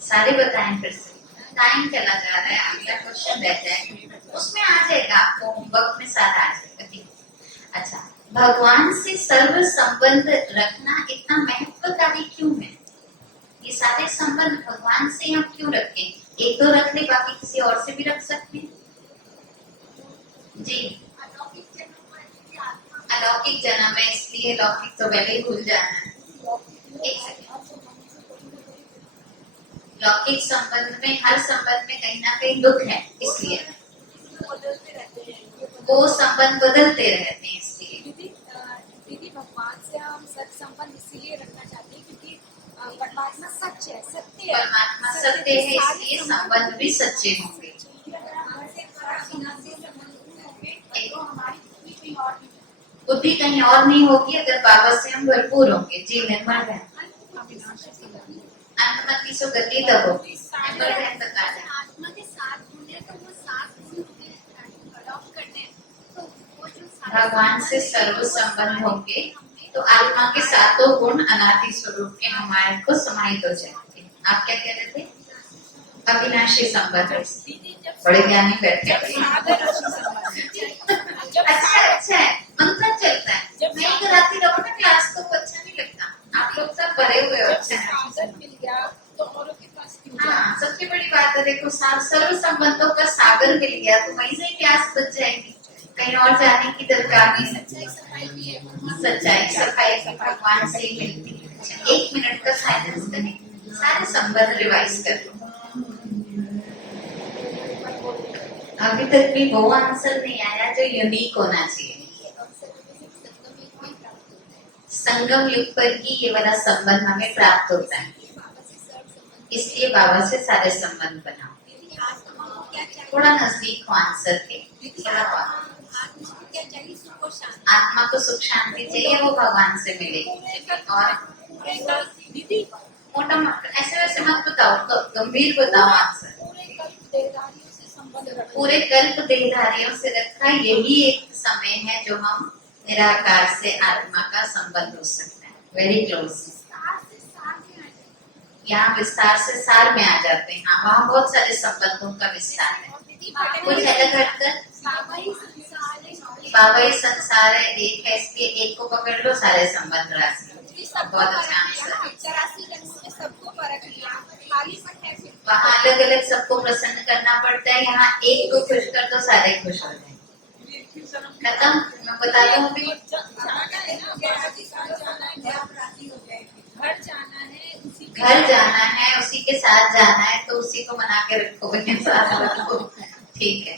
सारे बताएं फिर से, टाइम चला जा रहा है, अगला क्वेश्चन रहता है उसमें आ जाएगा, आपको होमवर्क में सारा आ जाएगा, ठीक है। अच्छा, भगवान से सर्व संबंध रखना इतना महत्वकारी क्यों है? ये सारे संबंध भगवान से हम क्यों रखें? एक दो रख ले, बाकी किसी और से भी रख सकते हैं। जी, अलौकिक जन्म है इसलिए लौकिक तो पहले ही भूल जाना है। एक सेकंड, लौकिक संबंध में, हर संबंध में कहीं ना कहीं दुख है, इसलिए वो संबंध बदलते रहते हैं, इसलिए। दीदी, भगवान से हम सच संबंध इसीलिए रखना चाहते हैं क्योंकि परमात्मा सच है, सत्य है। परमात्मा सत्य है, इसलिए संबंध भी सच्चे होंगे। बुद्धि कहीं और नहीं होगी अगर बाबा से हम भरपूर होंगे। जी, निर्मल है, अंतमति सो गति तब होगी। निर्मल है, बता दें। आत्मा के साथ गुण है तो वो सात गुण अडॉप्ट करने हैं, तो वो जो भगवान से सर्व संबंध होंगे तो आत्मा के सातों गुण अनादि स्वरूप के हमारे को समाहित हो जाएंगे। आप क्या कह रहे थे? अविनाशी संबंध। बड़े ज्ञानी बैठे। अच्छा है, मंथन चलता है। जब नहीं कराती रहो ना क्लास तो अच्छा नहीं लगता। आप लोग सब बड़े हुए हो, अच्छा है। मिल गया तो औरों के पास क्यों? हाँ, सबसे बड़ी बात है, देखो सर्व संबंधों का सागर मिल गया तो वहीं से प्यास बच जाएगी, कहीं और जाने की दरकार नहीं। सच्चाई सफाई भी है, सच्चाई सफाई भगवान से ही मिलती है। अच्छा, 1 मिनट का साइलेंस करें, सारे संबंध रिवाइज कर लो। अभी तक भी वो आंसर नहीं आया जो यूनिक होना चाहिए। संगम युग पर ही ये वाला संबंध हमें प्राप्त होता है, इसलिए बाबा से सारे संबंध बनाओ। थोड़ा नजदीक हो आंसर के, आत्मा को सुख शांति चाहिए, वो भगवान से मिलेगी। और मोटा मोटा ऐसे वैसे मत बताओ, गंभीर बताओ आंसर। पूरे कल्प देहधारियों से रखा, यही एक समय है जो हम निराकार से आत्मा का संबंध हो सकता है। Very close. यहाँ विस्तार से सार में आ जाते हैं। हाँ, वहाँ बहुत सारे संबंधों का विस्तार है। कुछ अलग हटकर बाबा ही संसार है, एक है, इसलिए एक को पकड़ लो, सारे संबंध राशि। बहुत अच्छा आंसर। वहाँ अलग अलग सबको प्रसन्न करना पड़ता है, यहाँ एक को खुश कर दो, सारे खुश हो जाए। खत्म। मैं बताता हूँ अभी। घर जाना है, उसी के साथ जाना है, तो उसी को मना के रखो, साथ रखो। ठीक है,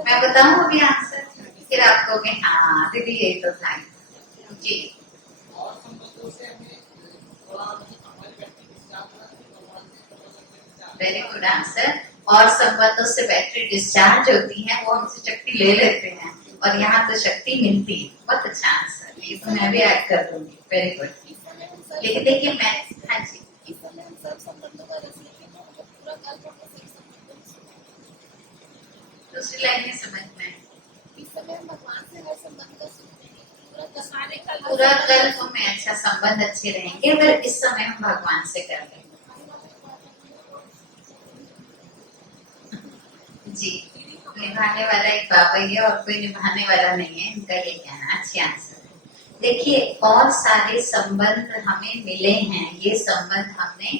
मैं बताऊँ अभी आंसर, फिर आप कहोगे हाँ दीदी यही तो था। जी, वेरी गुड आंसर। और संबंधों से बैटरी डिस्चार्ज होती है, वो हमसे शक्ति ले लेते हैं, और यहाँ तो शक्ति मिलती है। बहुत अच्छा आंसर, ये तो मैं भी ऐड कर दूंगी। Very good. लेकिन देखिए मैं, हाँ जी, दूसरी लाइन में समझ में पूरा कल्प में अच्छा संबंध अच्छे रहेंगे अगर इस समय हम भगवान से कर लें। जी, निभाने वाला एक बाबा ही है और कोई निभाने वाला नहीं है, इनका ये कहना। अच्छी आंसर है। देखिए, और सारे संबंध हमें मिले हैं, ये संबंध हमने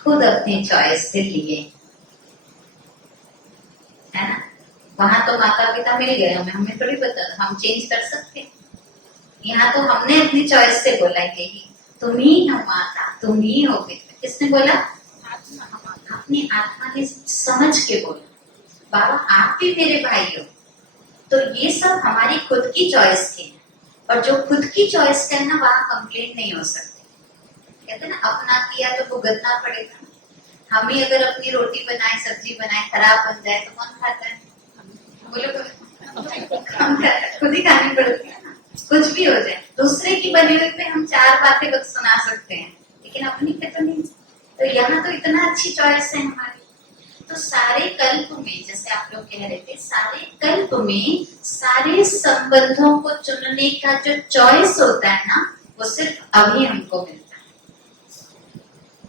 खुद अपनी चॉइस से लिए, है ना। वहां तो माता पिता मिल गए हमें थोड़ी पता, हम चेंज कर सकते। यहाँ तो हमने अपनी चॉइस से बोला कि तुम ही हो माता, तुम ही हो पिता। किसने बोला? अपनी आत्मा ने समझ के बोला, बाबा आप भी मेरे भाई हो। तो ये सब हमारी खुद की चॉइस थी। और जो खुद की चॉइस का है ना, वहां कंप्लेंट नहीं हो सकती। कहते हैं ना, अपना किया तो भुगतना पड़ेगा। हम ही अगर अपनी रोटी बनाए, सब्जी बनाए, खराब बन जाए तो कौन खाता है? बोलो कौन खाता है? खुद ही खानी पड़ती है ना। कुछ भी हो जाए, दूसरे की बनी हुई पे हम 4 बातें बस सुना सकते हैं, लेकिन अपनी पे तो नहीं। तो यहाँ तो इतना अच्छी चॉइस है हमारी। तो सारे कल्प में, जैसे आप लोग कह रहे थे, सारे कल्प में सारे संबंधों को चुनने का जो चॉइस होता है ना, वो सिर्फ अभी हमको मिलता है।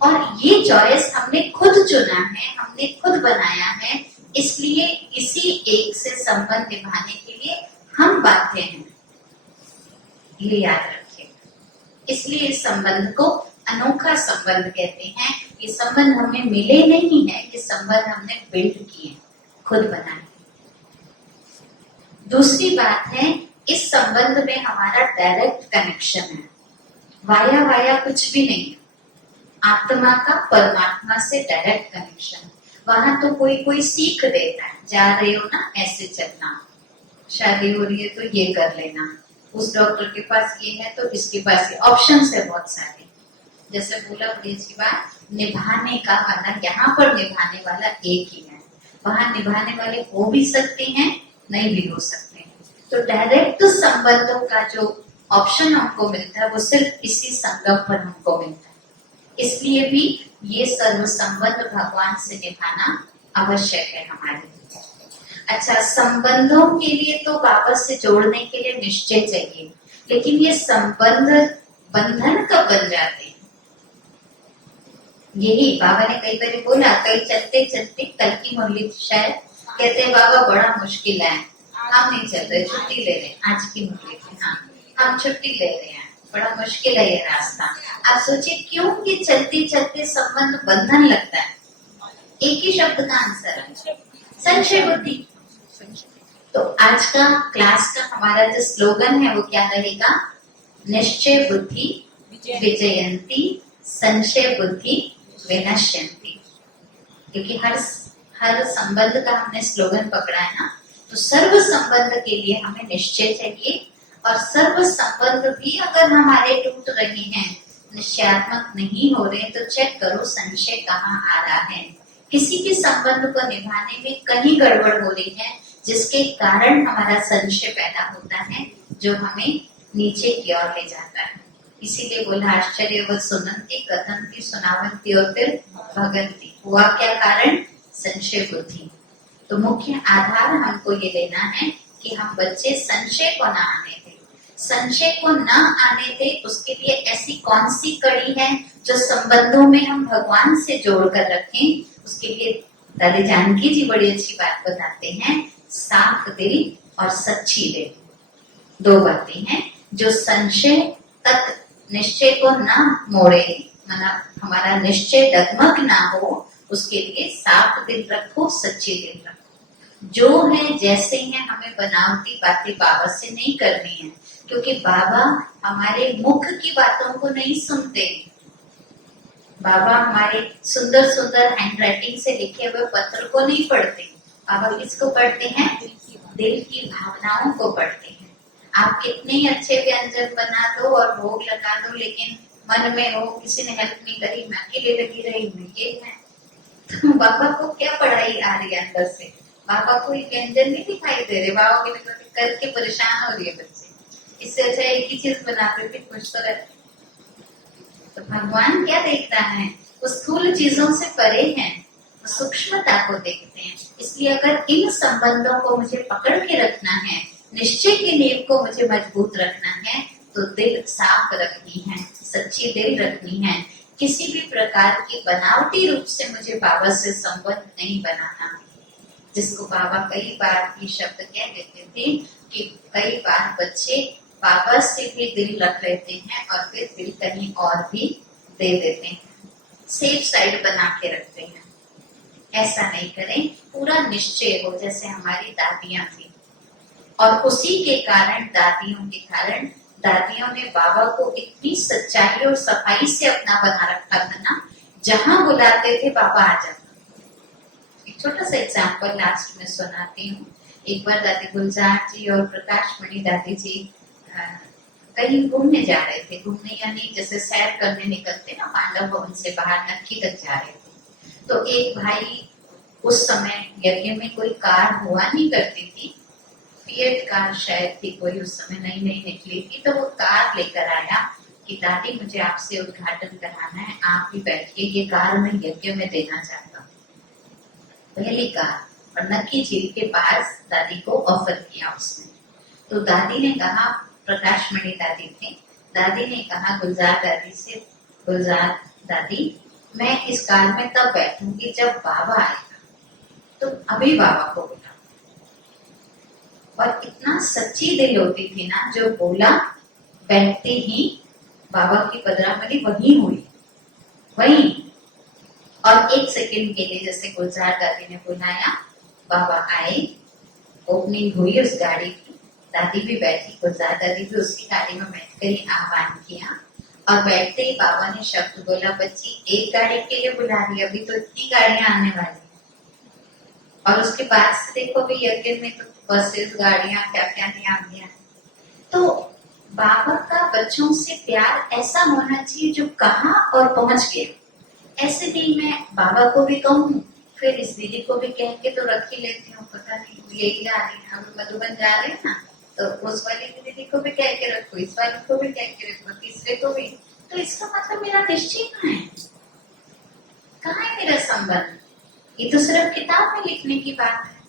और ये चॉइस हमने खुद चुना है, हमने खुद बनाया है, इसलिए इसी एक से संबंध निभाने के लिए हम बाध्य हैं। ये याद रखिए। इसलिए इस संबंध को अनोखा संबंध कहते हैं। ये संबंध हमें मिले नहीं है, ये संबंध हमने बिल्ड किए, खुद बनाए। दूसरी बात है, इस संबंध में हमारा डायरेक्ट कनेक्शन है, वाया वाया कुछ भी नहीं है। आत्मा का परमात्मा से डायरेक्ट कनेक्शन। वहां तो कोई सीख देता है, जा रहे हो ना ऐसे चलना, शादी हो रही है तो ये कर लेना, उस डॉक्टर के पास ये है तो इसके पास ये ऑप्शन है बहुत सारे। जैसे बोला बड़ी अच्छी बात, निभाने का वाला, यहाँ पर निभाने वाला एक ही है, वहां निभाने वाले हो भी सकते हैं, नहीं भी हो सकते हैं। तो डायरेक्ट संबंधों का जो ऑप्शन हमको मिलता है, वो सिर्फ इसी संगम पर हमको मिलता है। इसलिए भी ये सर्व संबंध भगवान से निभाना आवश्यक है हमारे लिए। अच्छा, संबंधों के लिए तो बाबा से जोड़ने के लिए निश्चय चाहिए, लेकिन ये संबंध बंधन कब बन जाते हैं? यही बाबा ने कई बार बोला, कई चलते चलते कल की मुरली शायद कहते हैं, बाबा बड़ा मुश्किल है, हम नहीं चल रहे, छुट्टी ले रहे, आज की मुरली की, हाँ हम छुट्टी ले रहे हैं, बड़ा मुश्किल है ये रास्ता। आप सोचिए क्यों कि चलते चलते संबंध बंधन लगता है। एक ही शब्द का आंसर है, संशय बुद्धि। तो आज का क्लास का हमारा जो स्लोगन है वो क्या रहेगा? निश्चय बुद्धि विजयंती, संशय बुद्धि विनश्यंती। क्योंकि हर संबंध का हमने स्लोगन पकड़ा है ना, तो सर्व संबंध के लिए हमें निश्चय चाहिए। और सर्व संबंध भी अगर हमारे टूट रहे हैं, निश्चयात्मक नहीं हो रहे, तो चेक करो संशय कहाँ आ रहा है। किसी भी संबंध को निभाने में कहीं गड़बड़ हो रही है, जिसके कारण हमारा संशय पैदा होता है, जो हमें नीचे की ओर ले जाता है। इसीलिए बोला, आश्चर्य व सुनंती कथंती सुनावंती और फिर भगंती। हुआ क्या कारण? संशय बुद्धि। तो मुख्य आधार हमको ये लेना है कि हम बच्चे संशय को ना आने दें। संशय को ना आने दें, उसके लिए ऐसी कौन सी कड़ी है जो संबंधों में हम भगवान से जोड़ कर रखें? उसके लिए दादी जानकी जी बड़ी अच्छी बात बताते हैं, साफ दिल और सच्ची दिल। 2 बातें हैं जो संशय तक निश्चय को ना मोड़े, मतलब हमारा निश्चय डगमग ना हो, उसके लिए साफ दिल रखो, सच्ची दिल रखो। जो है जैसे हैं, हमें बनावटी बातें बाबा से नहीं करनी है, क्योंकि बाबा हमारे मुख की बातों को नहीं सुनते। बाबा हमारे सुंदर सुंदर हैंडराइटिंग से लिखे हुए पत्र को नहीं पढ़ते। बाबा किसको पढ़ते हैं? दिल की भावनाओं को पढ़ते हैं। आप कितने ही अच्छे व्यंजन बना दो और भोग लगा दो, लेकिन मन में हो किसी ने हेल्प नहीं करी, मैं अकेले लगी रही हूँ, ये है तो बाबा को क्या पढ़ाई आ रही है अंदर से? बाबा को व्यंजन नहीं दिखाई दे रहे, बाबा के लिए करके परेशान हो रही है बच्चे। इससे अच्छा एक ही चीज बनाते थे, खुश तो रहते। तो भगवान क्या देख रहा है? वो स्थूल चीजों से परे हैं, वो सूक्ष्मता को देखते हैं। इसलिए अगर इन संबंधों को मुझे पकड़ के रखना है, निश्चय की नींव को मुझे मजबूत रखना है, तो दिल साफ रखनी है, सच्ची दिल रखनी है। किसी भी प्रकार की बनावटी रूप से मुझे बाबा से संबंध नहीं बनाना। जिसको बाबा कई बार ये शब्द कह देते थे कि कई बार बच्चे बाबा से भी दिल रख लेते हैं और फिर दिल कहीं और भी दे देते हैं, सेफ साइड बना के रखते हैं। ऐसा नहीं करें, पूरा निश्चय हो जैसे हमारी दादियां थी। और उसी के कारण, दादियों के कारण, दादियों ने बाबा को इतनी सच्चाई और सफाई से अपना बना रखा था ना, जहां बुलाते थे बाबा आ जाता। एक छोटा सा एग्जाम्पल लास्ट में सुनाती हूँ। एक बार दादी गुलजार जी और प्रकाश मणि दादी जी कहीं घूमने जा रहे थे, घूमने यानी जैसे सैर करने निकलते ना, पांडव भवन से बाहर नक्की तक जा रहे थे। तो एक भाई, उस समय यज्ञ में कोई कार हुआ नहीं करती थी, फिएट कार शायद थी कोई, उस समय नई नई निकली थी, तो वो कार लेकर आया कि दादी मुझे आपसे उद्घाटन कराना है, आप ही बैठिए, ये कार मैं यज्ञ में देना चाहता हूँ। पहली कार, और नक्की झील के पास दादी को ऑफर किया उसने। तो दादी ने कहा, प्रकाशमणि दादी थे, दादी ने कहा गुलजार दादी से, गुलजार दादी मैं इस कार में तब बैठूंगी जब बाबा आएगा, तो अभी बाबा को बुला। और इतना सच्ची दिल होती थी ना, जो बोला बैठते ही बाबा की पधरामणि वही हुई, वही। और एक सेकंड के लिए जैसे गुलजार दादी ने बुलाया, बाबा आए, ओपनिंग हुई उस गाड़ी की, दादी भी बैठी, गुलजार दादी भी उसकी गाड़ी में बैठकर ही आह्वान किया। और बैठते ही बाबा ने शब्द बोला, बच्ची एक गाड़ी के लिए बुला रही, अभी तो इतनी गाड़ियां आने वाली। और उसके बाद से देखो भी यज्ञ में तो बसेस, गाड़ियां, क्या क्या नहीं आ गया। तो बाबा का बच्चों से प्यार ऐसा होना चाहिए जो कहा और पहुंच गया। ऐसे भी मैं बाबा को भी कहूँ, फिर इस दीदी को भी कह के तो रख ही लेती हूँ, पता नहीं यही जा रही है, हम मधुबन जा रहे हैं ना, तो उस वाली दीदी को भी कह के रखो, इस वाली को भी कह के रखो, तीसरे को भी। तो इसका मतलब मेरा निश्चय कहाँ है? कहाँ है मेरा संबंध? ये तो सिर्फ किताब में लिखने की बात है।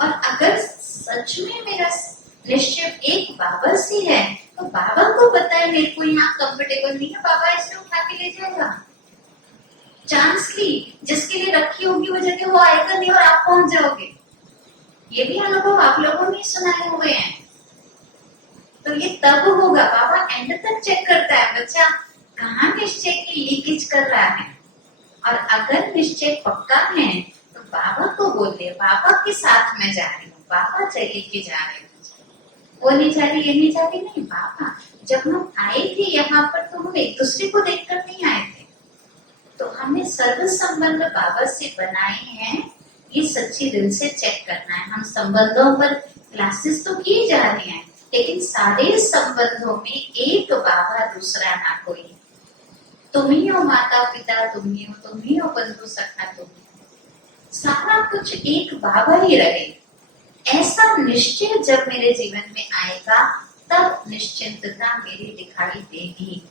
और अगर सच में मेरा निश्चय एक बाबा से है, तो बाबा को पता है मेरे को यहाँ कंफर्टेबल नहीं है, बाबा इसे उठा के ले जाएगा। चांस ली, जिसके लिए रखी होगी वो जगह वो आएगा नहीं और आप पहुंच जाओगे। ये भी अनुभव आप लोगों ने सुनाए हुए हैं। तो ये तब होगा, बाबा एंड तक चेक करता है बच्चा कहाँ निश्चय की लीकेज कर रहा है। और अगर निश्चय पक्का है तो बाबा को बोल दे, बाबा के साथ मैं जा रही हूँ, बाबा चले के जा रहे हूँ, वो नहीं जा रही, ये नहीं जा रही, नहीं बाबा। जब हम आए थे यहाँ पर तो हम एक दूसरे को देखकर नहीं आए थे, तो हमने सर्व संबंध बाबा से बनाए हैं। ये सच्ची दिल से चेक करना है। हम संबंधों पर क्लासेस तो किए जा रहे हैं, लेकिन सारे संबंधों में एक बाबा, दूसरा ना कोई। तुम ही हो माता पिता, तुम ही हो बंधु सखा, तुम सारा कुछ एक बाबा ही रहे। ऐसा निश्चय जब मेरे जीवन में आएगा, तब निश्चिंतता मेरी दिखाई देगी।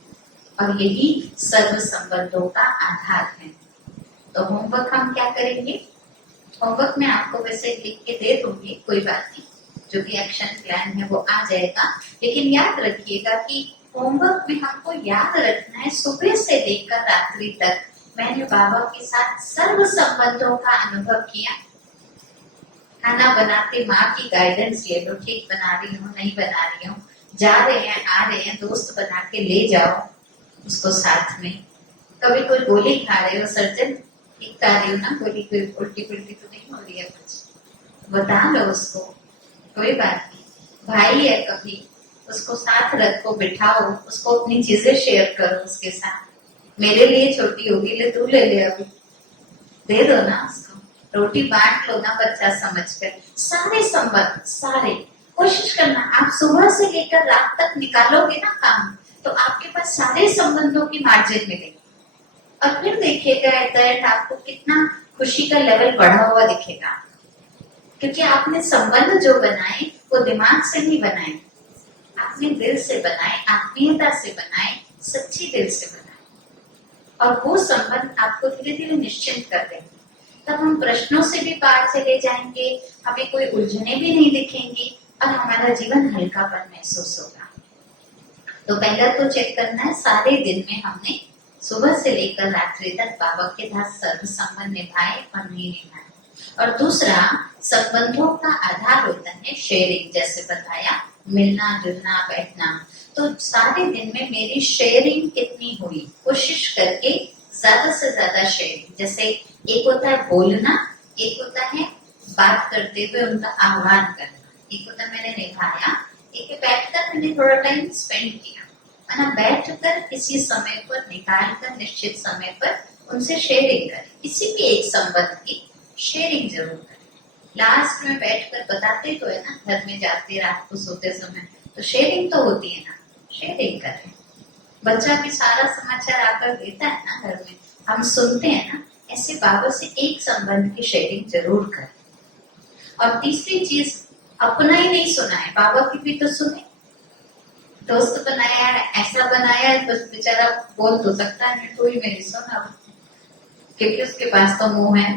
और यही सर्व संबंधों का आधार है। तो होमवर्क हम क्या करेंगे? होमवर्क में आपको वैसे लिख के दे दूंगी, कोई बात नहीं, जो भी एक्शन प्लान है वो आ जाएगा। लेकिन याद रखिएगा कि होमवर्क में हमको याद रखना है, सुबह से लेकर रात्रि तक मैंने बाबा के साथ सर्व संबंधों का अनुभव किया। खाना बनाते माँ की गाइडेंस ले लो, ठीक बना रही हूँ नहीं बना रही हूँ, जा रहे हैं आ रहे हैं, दोस्त बना के ले जाओ उसको साथ में। कभी कोई गोली खा रहे हो, सर्जन ठीक खा रही हो ना गोली, कोई उल्टी पुल्टी तो नहीं हो रही है, कुछ बता लो उसको, कोई बात नहीं। भाई है, कभी उसको साथ रखो, बिठाओ उसको, अपनी चीजें शेयर करो उसके साथ। मेरे लिए छोटी होगी, ले तू ले ले, अभी दे दो ना उसको, रोटी बांट लो ना बच्चा समझकर। सारे संबंध, सारे कोशिश करना, आप सुबह से लेकर रात तक निकालोगे ना काम, तो आपके पास सारे संबंधों की मार्जिन मिलेगी। और फिर देखिएगा एट द एंड आपको कितना खुशी का लेवल बढ़ा हुआ दिखेगा, क्योंकि आपने संबंध जो बनाए वो दिमाग से नहीं बनाए, आपने दिल से बनाए, आत्मीयता से बनाए, सच्ची दिल से बनाए। और वो संबंध आपको धीरे धीरे निश्चिंत कर देंगे। तब हम प्रश्नों से भी पार चले जाएंगे, हमें कोई उलझने भी नहीं दिखेंगी, और हमारा जीवन हल्कापन महसूस होगा। तो पहला तो चेक करना है, सारे दिन में हमने सुबह से लेकर रात्रि तक बाबा के साथ सर्व संबंध निभाए और नहीं निभाए। और दूसरा, संबंधों का आधार होता है शेयरिंग, जैसे बताया, मिलना जुलना बैठना। तो सारे दिन में मेरी शेयरिंग कितनी हुई, कोशिश करके ज्यादा से ज्यादा शेयरिंग। जैसे एक होता है बोलना, एक होता है बात करते हुए उनका आह्वान करना, एक होता है मैंने निभाया, एक बैठकर मैंने थोड़ा टाइम स्पेंड किया, है ना। बैठकर किसी समय पर, निकाल कर निश्चित समय पर उनसे शेयरिंग करें, किसी भी एक संबंध की शेयरिंग जरूर करें। लास्ट में बैठकर बताते तो है ना, घर में जाते रात को सोते समय तो शेयरिंग तो होती है ना, शेयरिंग करें। बच्चा भी सारा समाचार आकर देता है ना घर में, हम सुनते हैं ना, ऐसे बाबा से एक संबंध की शेयरिंग जरूर करें। और तीसरी चीज, अपना ही नहीं सुना है, बाबा की भी तो सुने। दोस्त बनाया है, ऐसा बनाया है, बस बेचारा बोल तो सकता है मैं कोई मेरी सुना, क्योंकि उसके पास तो मुंह है।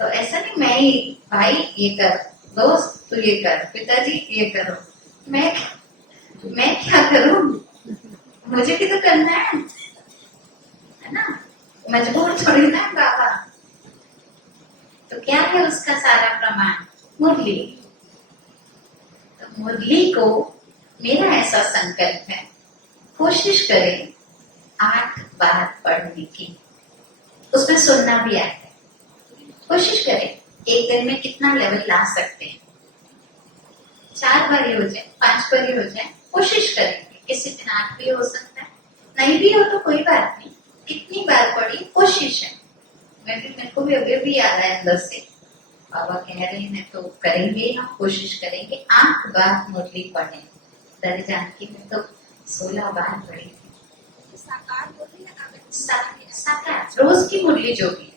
तो ऐसा नहीं मैं ही, भाई ये कर, दोस्त तू ये कर, पिताजी ये करो, मैं क्या करूं, मुझे भी तो करना है ना, मजबूर थोड़ी ना बाबा। तो क्या है उसका सारा प्रमाण, मुरली। तो मुरली को मेरा ऐसा संकल्प है, कोशिश करें 8 बार पढ़ने की, उसमें सुनना भी आता है। कोशिश करें एक दिन में कितना लेवल ला सकते हैं, 4 बार ही हो जाए, 5 बार ही हो जाए, कोशिश करेंगे। किसी दिन 8 भी हो सकता है, नहीं भी हो तो कोई बात नहीं, कितनी बार पढ़ी कोशिश है। मेरे को भी अभी भी याद है अंदर से, बाबा कह रहे हैं तो करेंगे, हम कोशिश करेंगे 8 बार मुरली पढ़े। दर जानकी में तो 16 बार पढ़ी थी। साकार रोज की मुरली जो भी,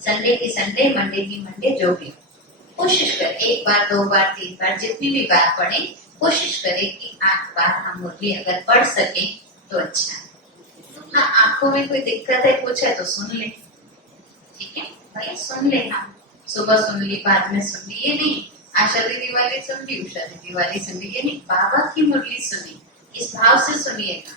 संडे की संडे, मंडे की मंडे, जो भी कोशिश करें 1 बार 2 बार 3 बार जितनी भी बार पढ़े, कोशिश करें कि 8 बार हम मुरली अगर पढ़ सके तो अच्छा है। हाँ, आंखों में कोई दिक्कत है कुछ है तो सुन ले, ठीक है भाई, सुन ले। हम सुबह सुन ली, बाद में सुन ली, ये नहीं आशा दीदी वाली सुन ली, उषा दीदी वाली सुन ली, ये नहीं, बाबा की मुरली सुनी, इस भाव से सुनिएगा,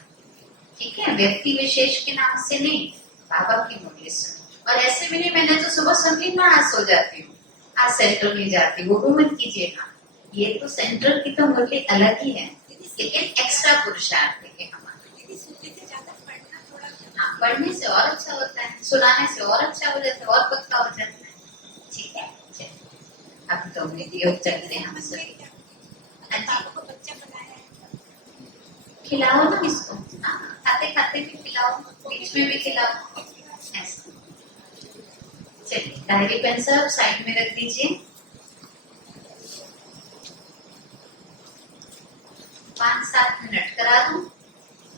ठीक है, व्यक्ति विशेष के नाम से नहीं, बाबा की मुरली सुनी। और ऐसे भी नहीं मैंने तो सुबह सुन ली ना आज सो जाती हूँ, आज सेंटर नहीं जाती, वो भी मत कीजिएगा। ये तो सेंटर की तो मुरली अलग ही है, लेकिन एक्स्ट्रा पुरुषार्थ है हमारा। हाँ, पढ़ने से और अच्छा होता है, सुनाने से और अच्छा हो जाता है, और पक्का हो जाता है, ठीक है। अब तो योग चलते हैं हम सब। खिलाओ ना इसको, खाते खाते भी खिलाओ, बीच में भी खिलाओ, ऐसा। चलिए डायरी पेन सब साइड में रख दीजिए। 5-7 मिनट करा दूं,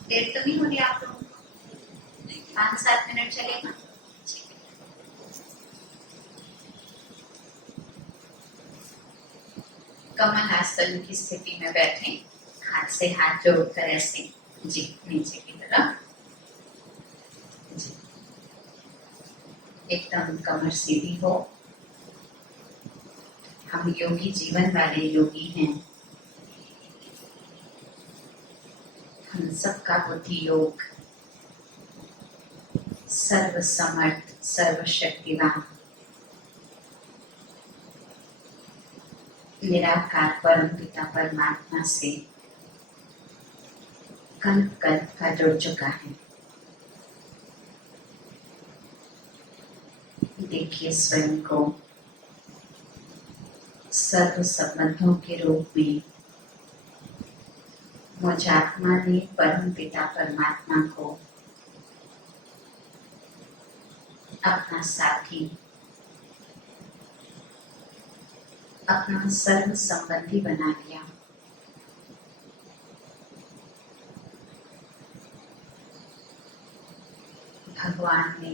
देर तो नहीं हो रही आप लोगों को, 5-7 मिनट चलेगा। कमल आसन की स्थिति में बैठे, हाथ से हाथ जोड़कर ऐसे, जी नीचे की तरफ, जी एकदम कमर सीधी हो। हम योगी जीवन वाले योगी हैं, हम सबका बुद्धि योग, सर्व समर्थ सर्वशक्तिवान निराकार परम पिता परमात्मा से कल्प कल्प का जुड़ चुका है। देखिए स्वयं को सर्व संबंधों के रूप में, मुझ आत्मा ने परम पिता परमात्मा को अपना साथी, अपना सर्व संबंधी बना लिया। भगवान ने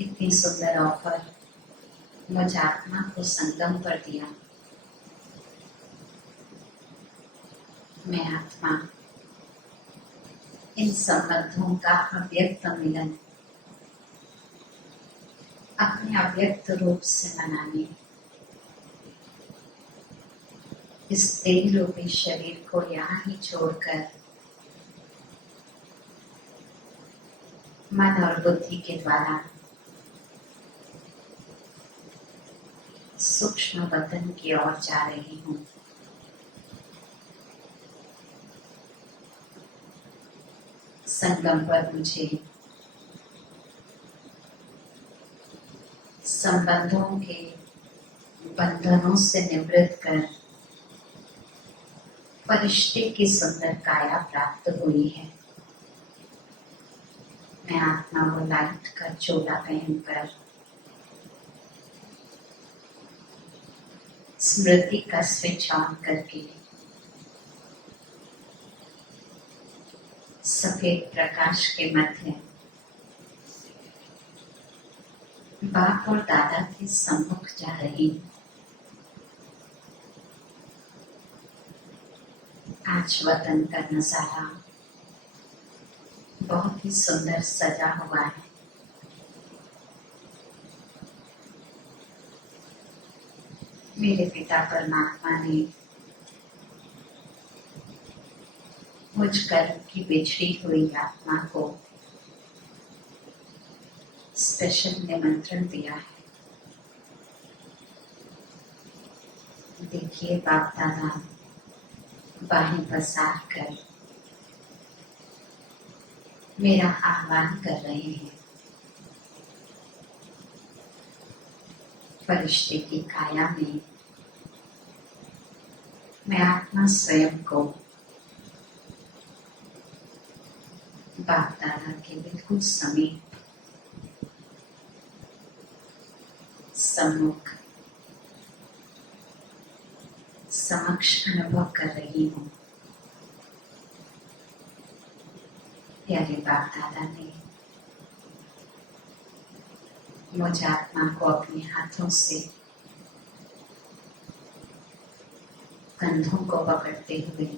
इतनी सुंदर ऑफर मुझ आत्मा को संगम पर दिया। मैं आत्मा इन संबंधों का अव्यक्त मिलन अपने अव्यक्त रूप से मनाने, इस देह रूपी शरीर को यहाँ ही छोड़कर मन और बुद्धि के द्वारा सूक्ष्म वतन की ओर जा रही हूँ। संगम पर मुझे संबंधों के बंधनों से निवृत्त कर फरिश्ते की सुंदर काया प्राप्त हुई है। मैं आत्मा वो लाइट का चोला पहनकर स्मृति का स्विच ऑन करके सफेद प्रकाश के मध्य बाप और दादा के सम्मुख जा रही हूँ। आज वतन का नजारा बहुत ही सुंदर सजा हुआ है। मेरे पिता परमात्मा ने मुझ कर्म की बिछड़ी हुई आत्मा को स्पेशल निमंत्रण दिया है। देखिए बाप दादा बाहें पसार कर मेरा आह्वान कर रहे हैं। फरिश्ते की काया में मैं आत्मा स्वयं को बाप दादा के बिल्कुल समीप सम्मुख समक्ष अनुभव कर रही हूँ। प्यारे बाप दादा ने मुझ आत्मा को अपने हाथों से कंधों को पकड़ते हुए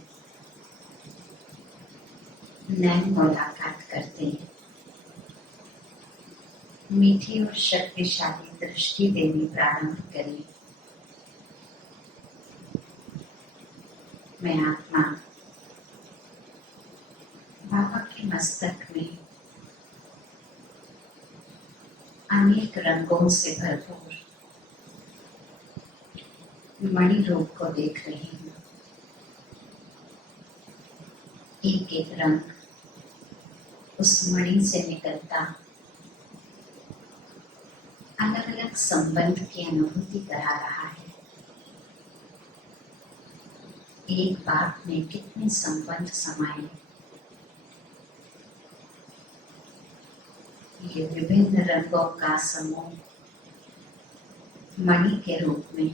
नैन मुलाकात करते मीठी और शक्तिशाली दृष्टि देनी प्रारंभ करी। मैं आत्मा बाबा के मस्तक में अनेक रंगों से भरपूर मणि रूप को देख रही हूँ। एक एक रंग उस मणि से निकलता अलग अलग संबंध की अनुभूति करा रहा है। एक बात में कितने संबंध समाये। ये विभिन्न रंगों का समूह मणि के रूप में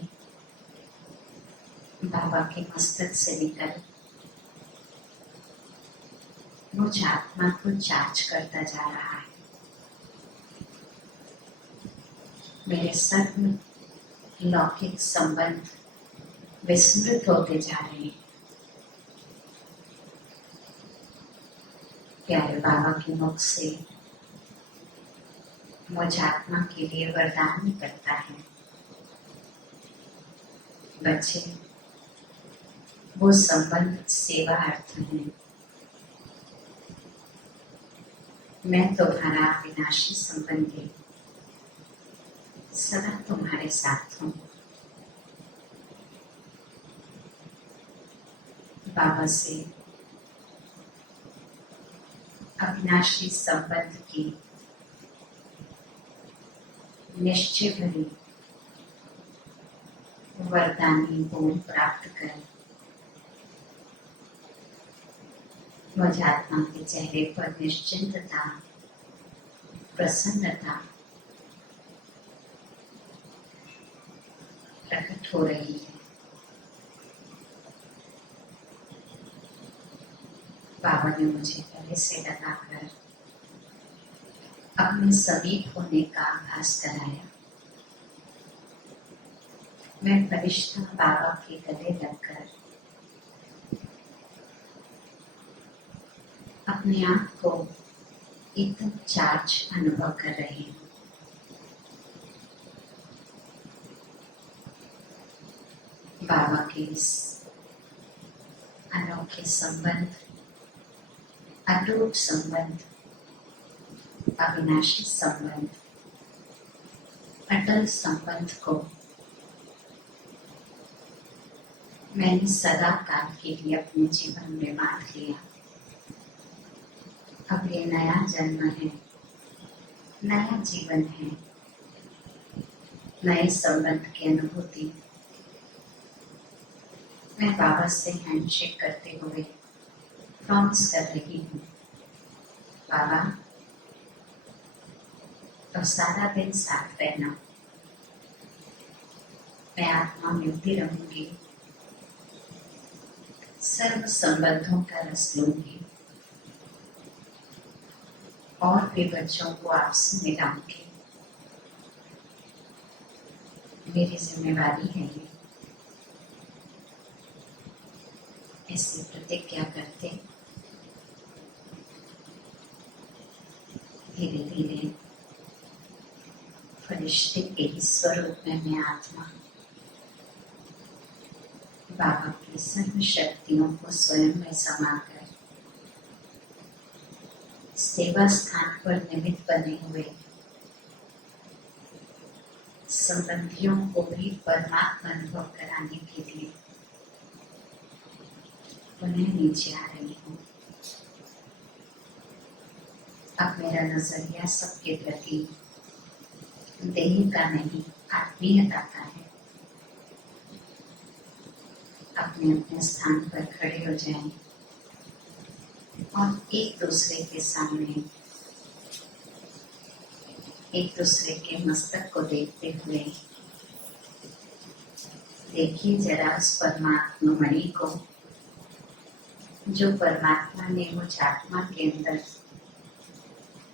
बाबा के मस्तक से निकल मुझ आत्मा को चार्ज करता जा रहा है। मेरे सर्व लौकिक संबंध विस्मृत होते जा रहे हैं। प्यारे बाबा के मुख से मुझ आत्मा के लिए वरदान निकलता है। बच्चे, वो संबंध सेवा अर्थ है। मैं तुम्हारा विनाशी संबंधी सदा तुम्हारे साथ हूँ। बाबा से अविनाशी संबंध की निश्चय भरी वरदानी बोल प्राप्त कर मुझ आत्मा के चेहरे पर निश्चिंतता, प्रसन्नता प्रकट हो रही है। बाबा ने मुझे गले से लगाकर अपने समीप होने का आभास कराया। मैं फरिश्ता बाबा के गले लगकर अपने आप को एकदम चार्ज अनुभव कर रही हूँ। बाबा के इस अनोखे संबंध, अटूट संबंध, अविनाशी संबंध, अटल संबंध को मैंने सदा काल के लिए अपने जीवन में बांध लिया। अब ये नया जन्म है, नया जीवन है, नए संबंध की अनुभूति। मैं बाबा से हैंडशेक करते हुए प्रॉमिस कर रही हूँ, बाबा तो सारा दिन साथ रहना। मैं आत्मा मिलती रहूंगी, सर्व संबंधों का रस लूंगी और भी बच्चों को आपसे मिलाऊंगी। मेरी जिम्मेवारी है ये। ऐसी प्रतिज्ञा करते धीरे धीरे फरिश्ते के ही स्वरूप में मैं आत्मा बाबा की सर्व शक्तियों को स्वयं में समाकर सेवा स्थान पर निमित्त बने हुए संबंधियों को भी परमात्मा अनुभव कराने के लिए पुनः नीचे आ रही हूँ। अब मेरा नजरिया सबके प्रति देह का नहीं, आत्मीयता का है। अपने अपने स्थान पर खड़े हो जाएं और एक दूसरे के सामने एक दूसरे के मस्तक को देखते हुए देखिए जरा उस परमात्मा मणि को जो परमात्मा ने मुझ आत्मा के अंदर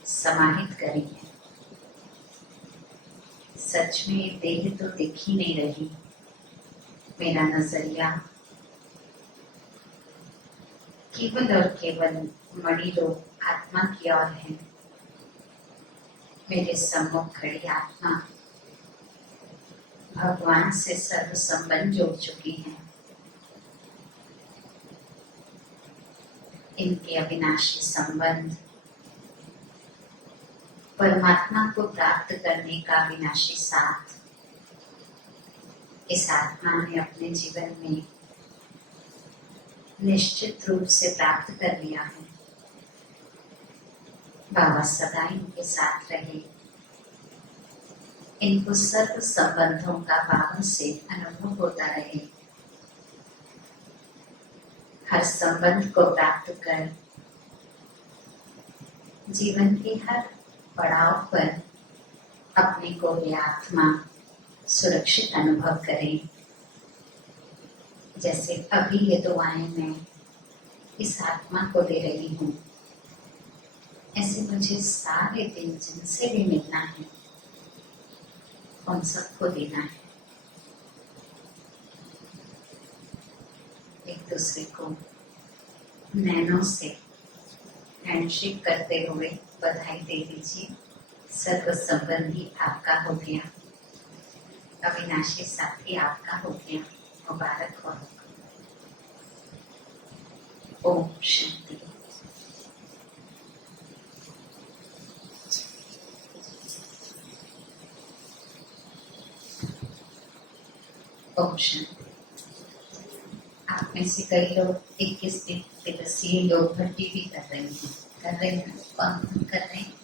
समाहित करी है। सच में देह तो दिख ही नहीं रही, मेरा नजरिया केवल और केवल मणि रूप आत्मा की ओर है। मेरे सम्मुख खड़ी आत्मा भगवान से सर्व संबंध जोड़ चुकी है। इनके अविनाशी संबंध परमात्मा को प्राप्त करने का अविनाशी साथ इस आत्मा ने अपने जीवन में निश्चित रूप से प्राप्त कर लिया है। बाबा सदा इनके साथ रहे, इनको सर्व संबंधों का बाबा से अनुभव होता रहे। हर संबंध को प्राप्त कर जीवन के हर पड़ाव पर अपने को ये आत्मा सुरक्षित अनुभव करें। जैसे अभी ये दुआएं मैं इस आत्मा को दे रही हूँ, ऐसे मुझे सारे दिन जिनसे भी मिलना है उन सबको देना है। एक दूसरे को नैनों से हैंडशेक करते हुए बधाई दे दीजिए। सर्व संबंधी आपका हो गया, अविनाशी साथी आपका हो गया। मुबारक हो। ओम शांति। ओम शांति। आप में से कई लोग 21 दिवसीय योग भट्टी भी कर रहे हैं। कौन कर रहे हैं?